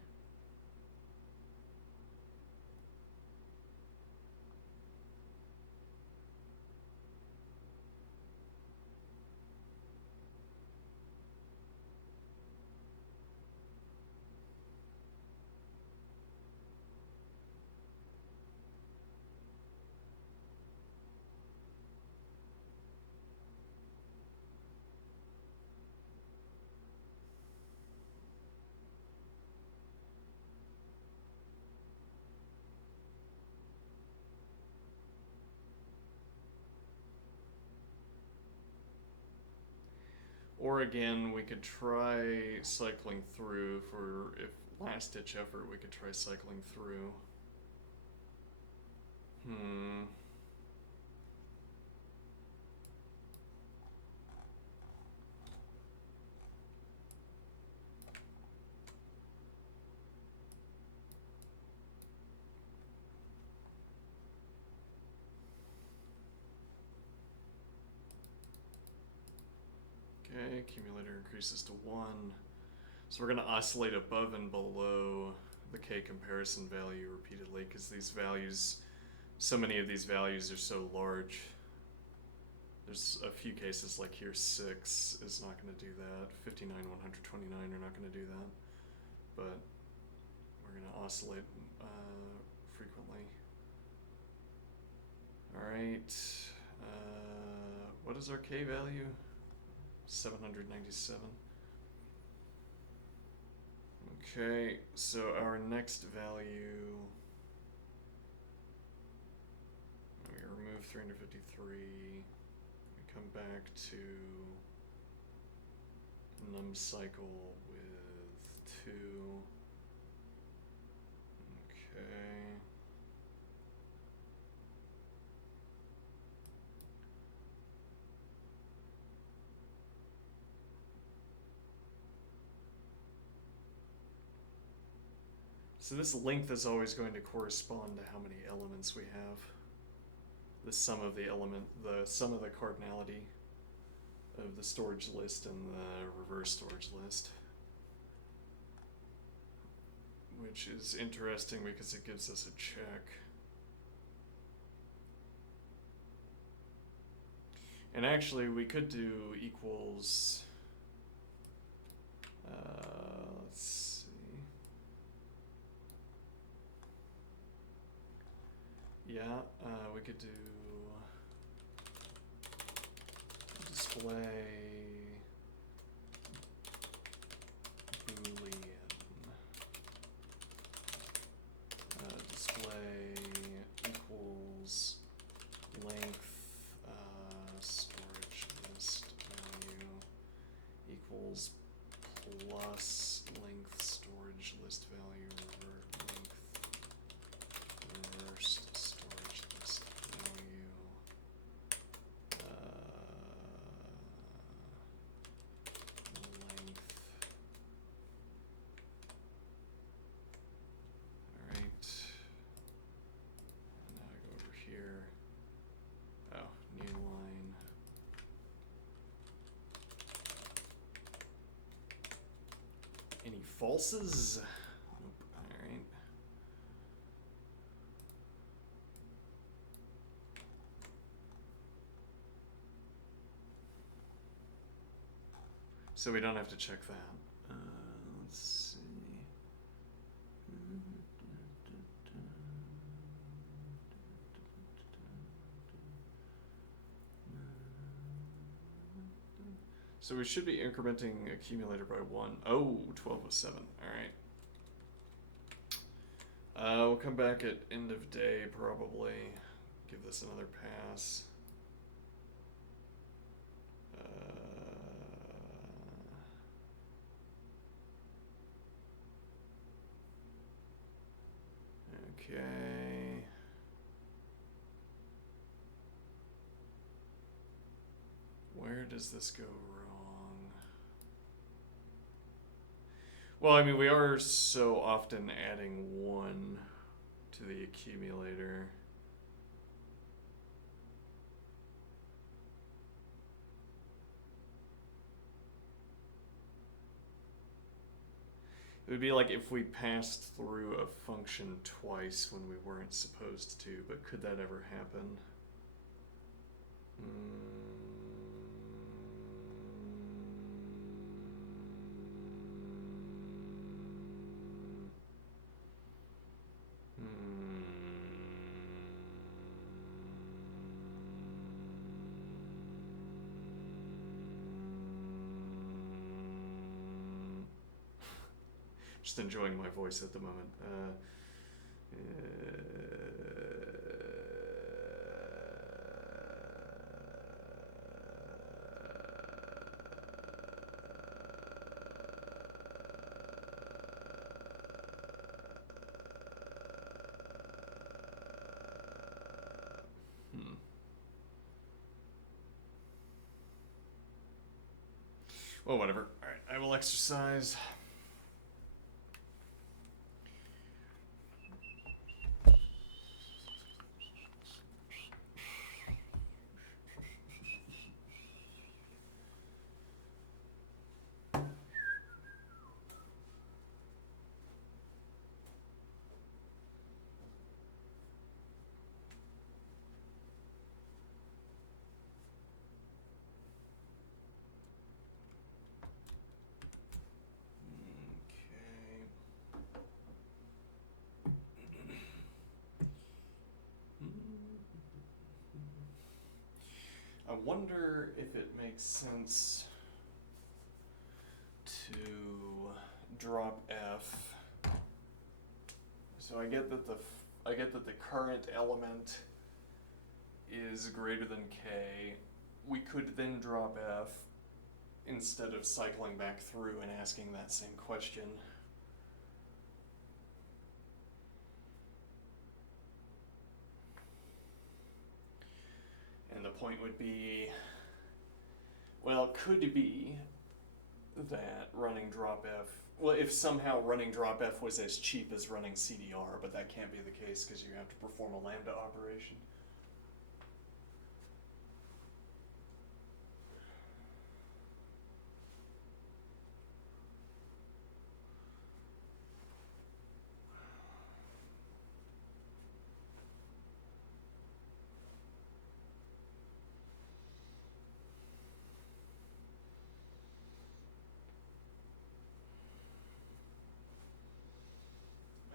Or again, we could try cycling through for, if last ditch effort, we could try cycling through. Okay, accumulator increases to 1. So we're going to oscillate above and below the k comparison value repeatedly, because these values, so many of these values are so large. There's a few cases like here, 6 is not going to do that. 59, 129 are not going to do that. But we're going to oscillate frequently. Alright, what is our k value? 797. Okay, so our next value, we remove 353, we come back to num cycle with 2. Okay. So this length is always going to correspond to how many elements we have. The sum of the sum of the cardinality of the storage list and the reverse storage list. Which is interesting because it gives us a check. And actually we could do equals, let's see. Yeah, we could do display boolean, display equals length storage list value equals plus length storage list value length reversed storage list value length. Alright, and now I go over here. Oh, new line. Any falses? Nope. Alright. So we don't have to check that. Let's see. So we should be incrementing accumulator by 1. Oh, 1207. Alright. We'll come back at end of day probably. Give this another pass. Okay. does this go wrong? Well, I mean, we are so often adding 1 to the accumulator. It would be like if we passed through a function twice when we weren't supposed to, but could that ever happen? Just enjoying my voice at the moment. Well, whatever. Alright, I will exercise. I wonder if it makes sense to drop F. So I get that the current element is greater than K. We could then drop F instead of cycling back through and asking that same question. And the point would be, well, it could be that running drop F, well, if somehow running drop F was as cheap as running CDR, but that can't be the case because you have to perform a lambda operation.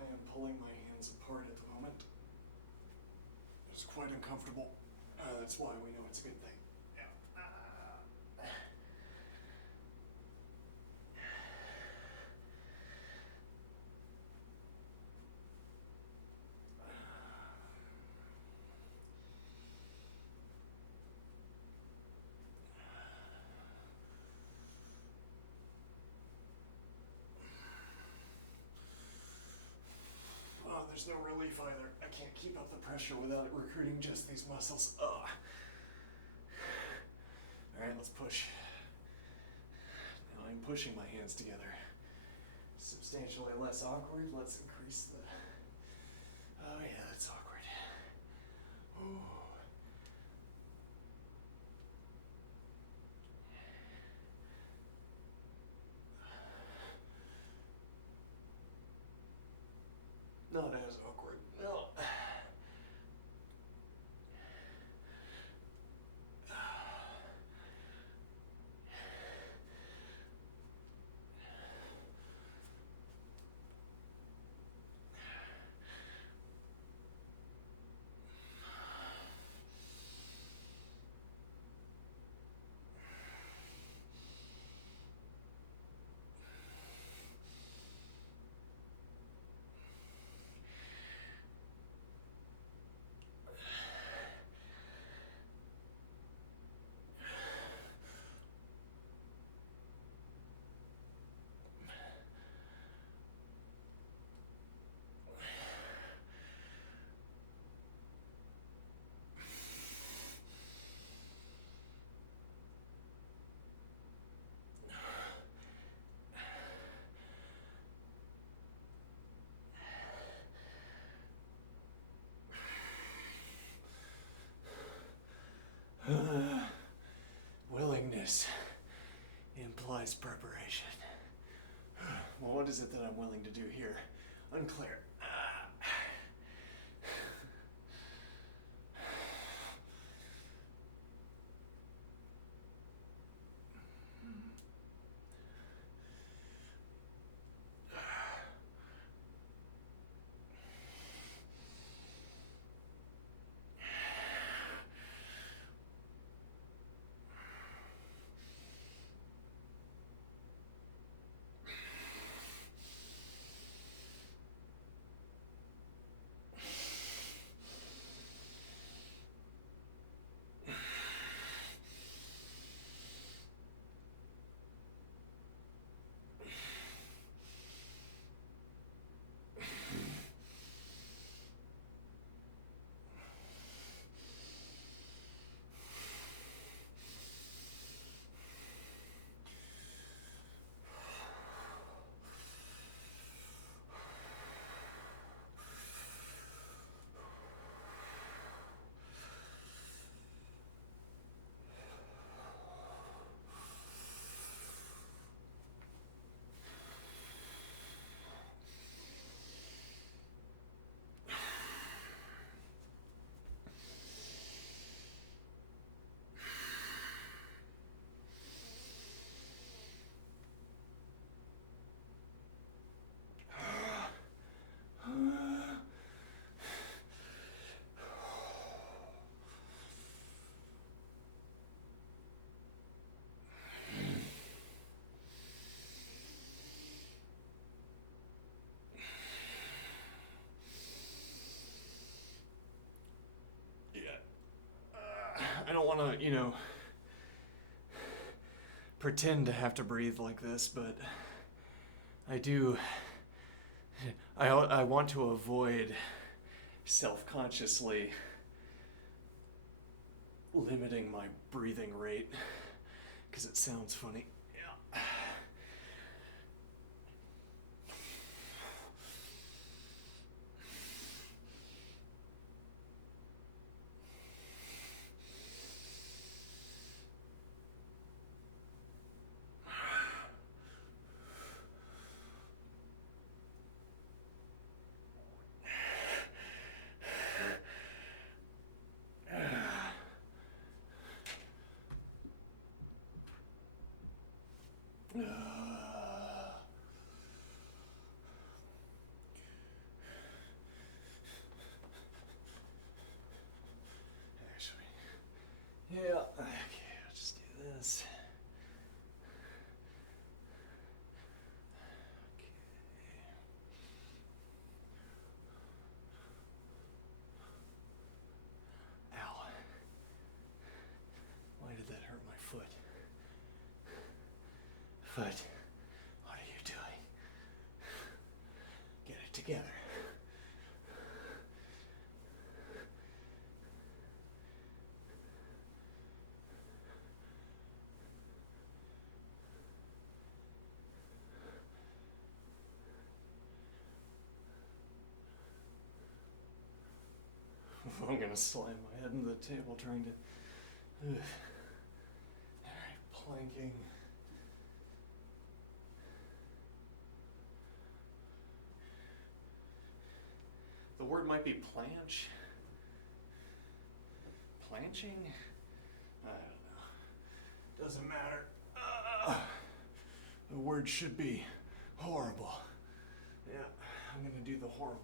I am pulling my hands apart at the moment. It's quite uncomfortable. That's why we know it's a good thing. Oh, there's no relief either. I can't keep up the pressure without it recruiting just these muscles. Ugh. Alright, let's push. Now I'm pushing my hands together. Substantially less awkward. Let's increase the... Oh yeah, that's awkward. Ooh. Not as awkward. No. Willingness implies preparation. Well, what is it that I'm willing to do here? Unclear. I don't want to, pretend to have to breathe like this, but I do. I want to avoid self-consciously limiting my breathing rate because it sounds funny. Yeah. Yeah, okay, I'll just do this. Okay. Ow. Why did that hurt my foot? Foot, what are you doing? Get it together. I'm gonna slam my head into the table trying to. Alright, planking. The word might be planch. Planching? I don't know. Doesn't matter. The word should be horrible. Yeah, I'm gonna do the horrible.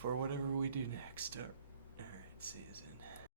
for whatever we do next.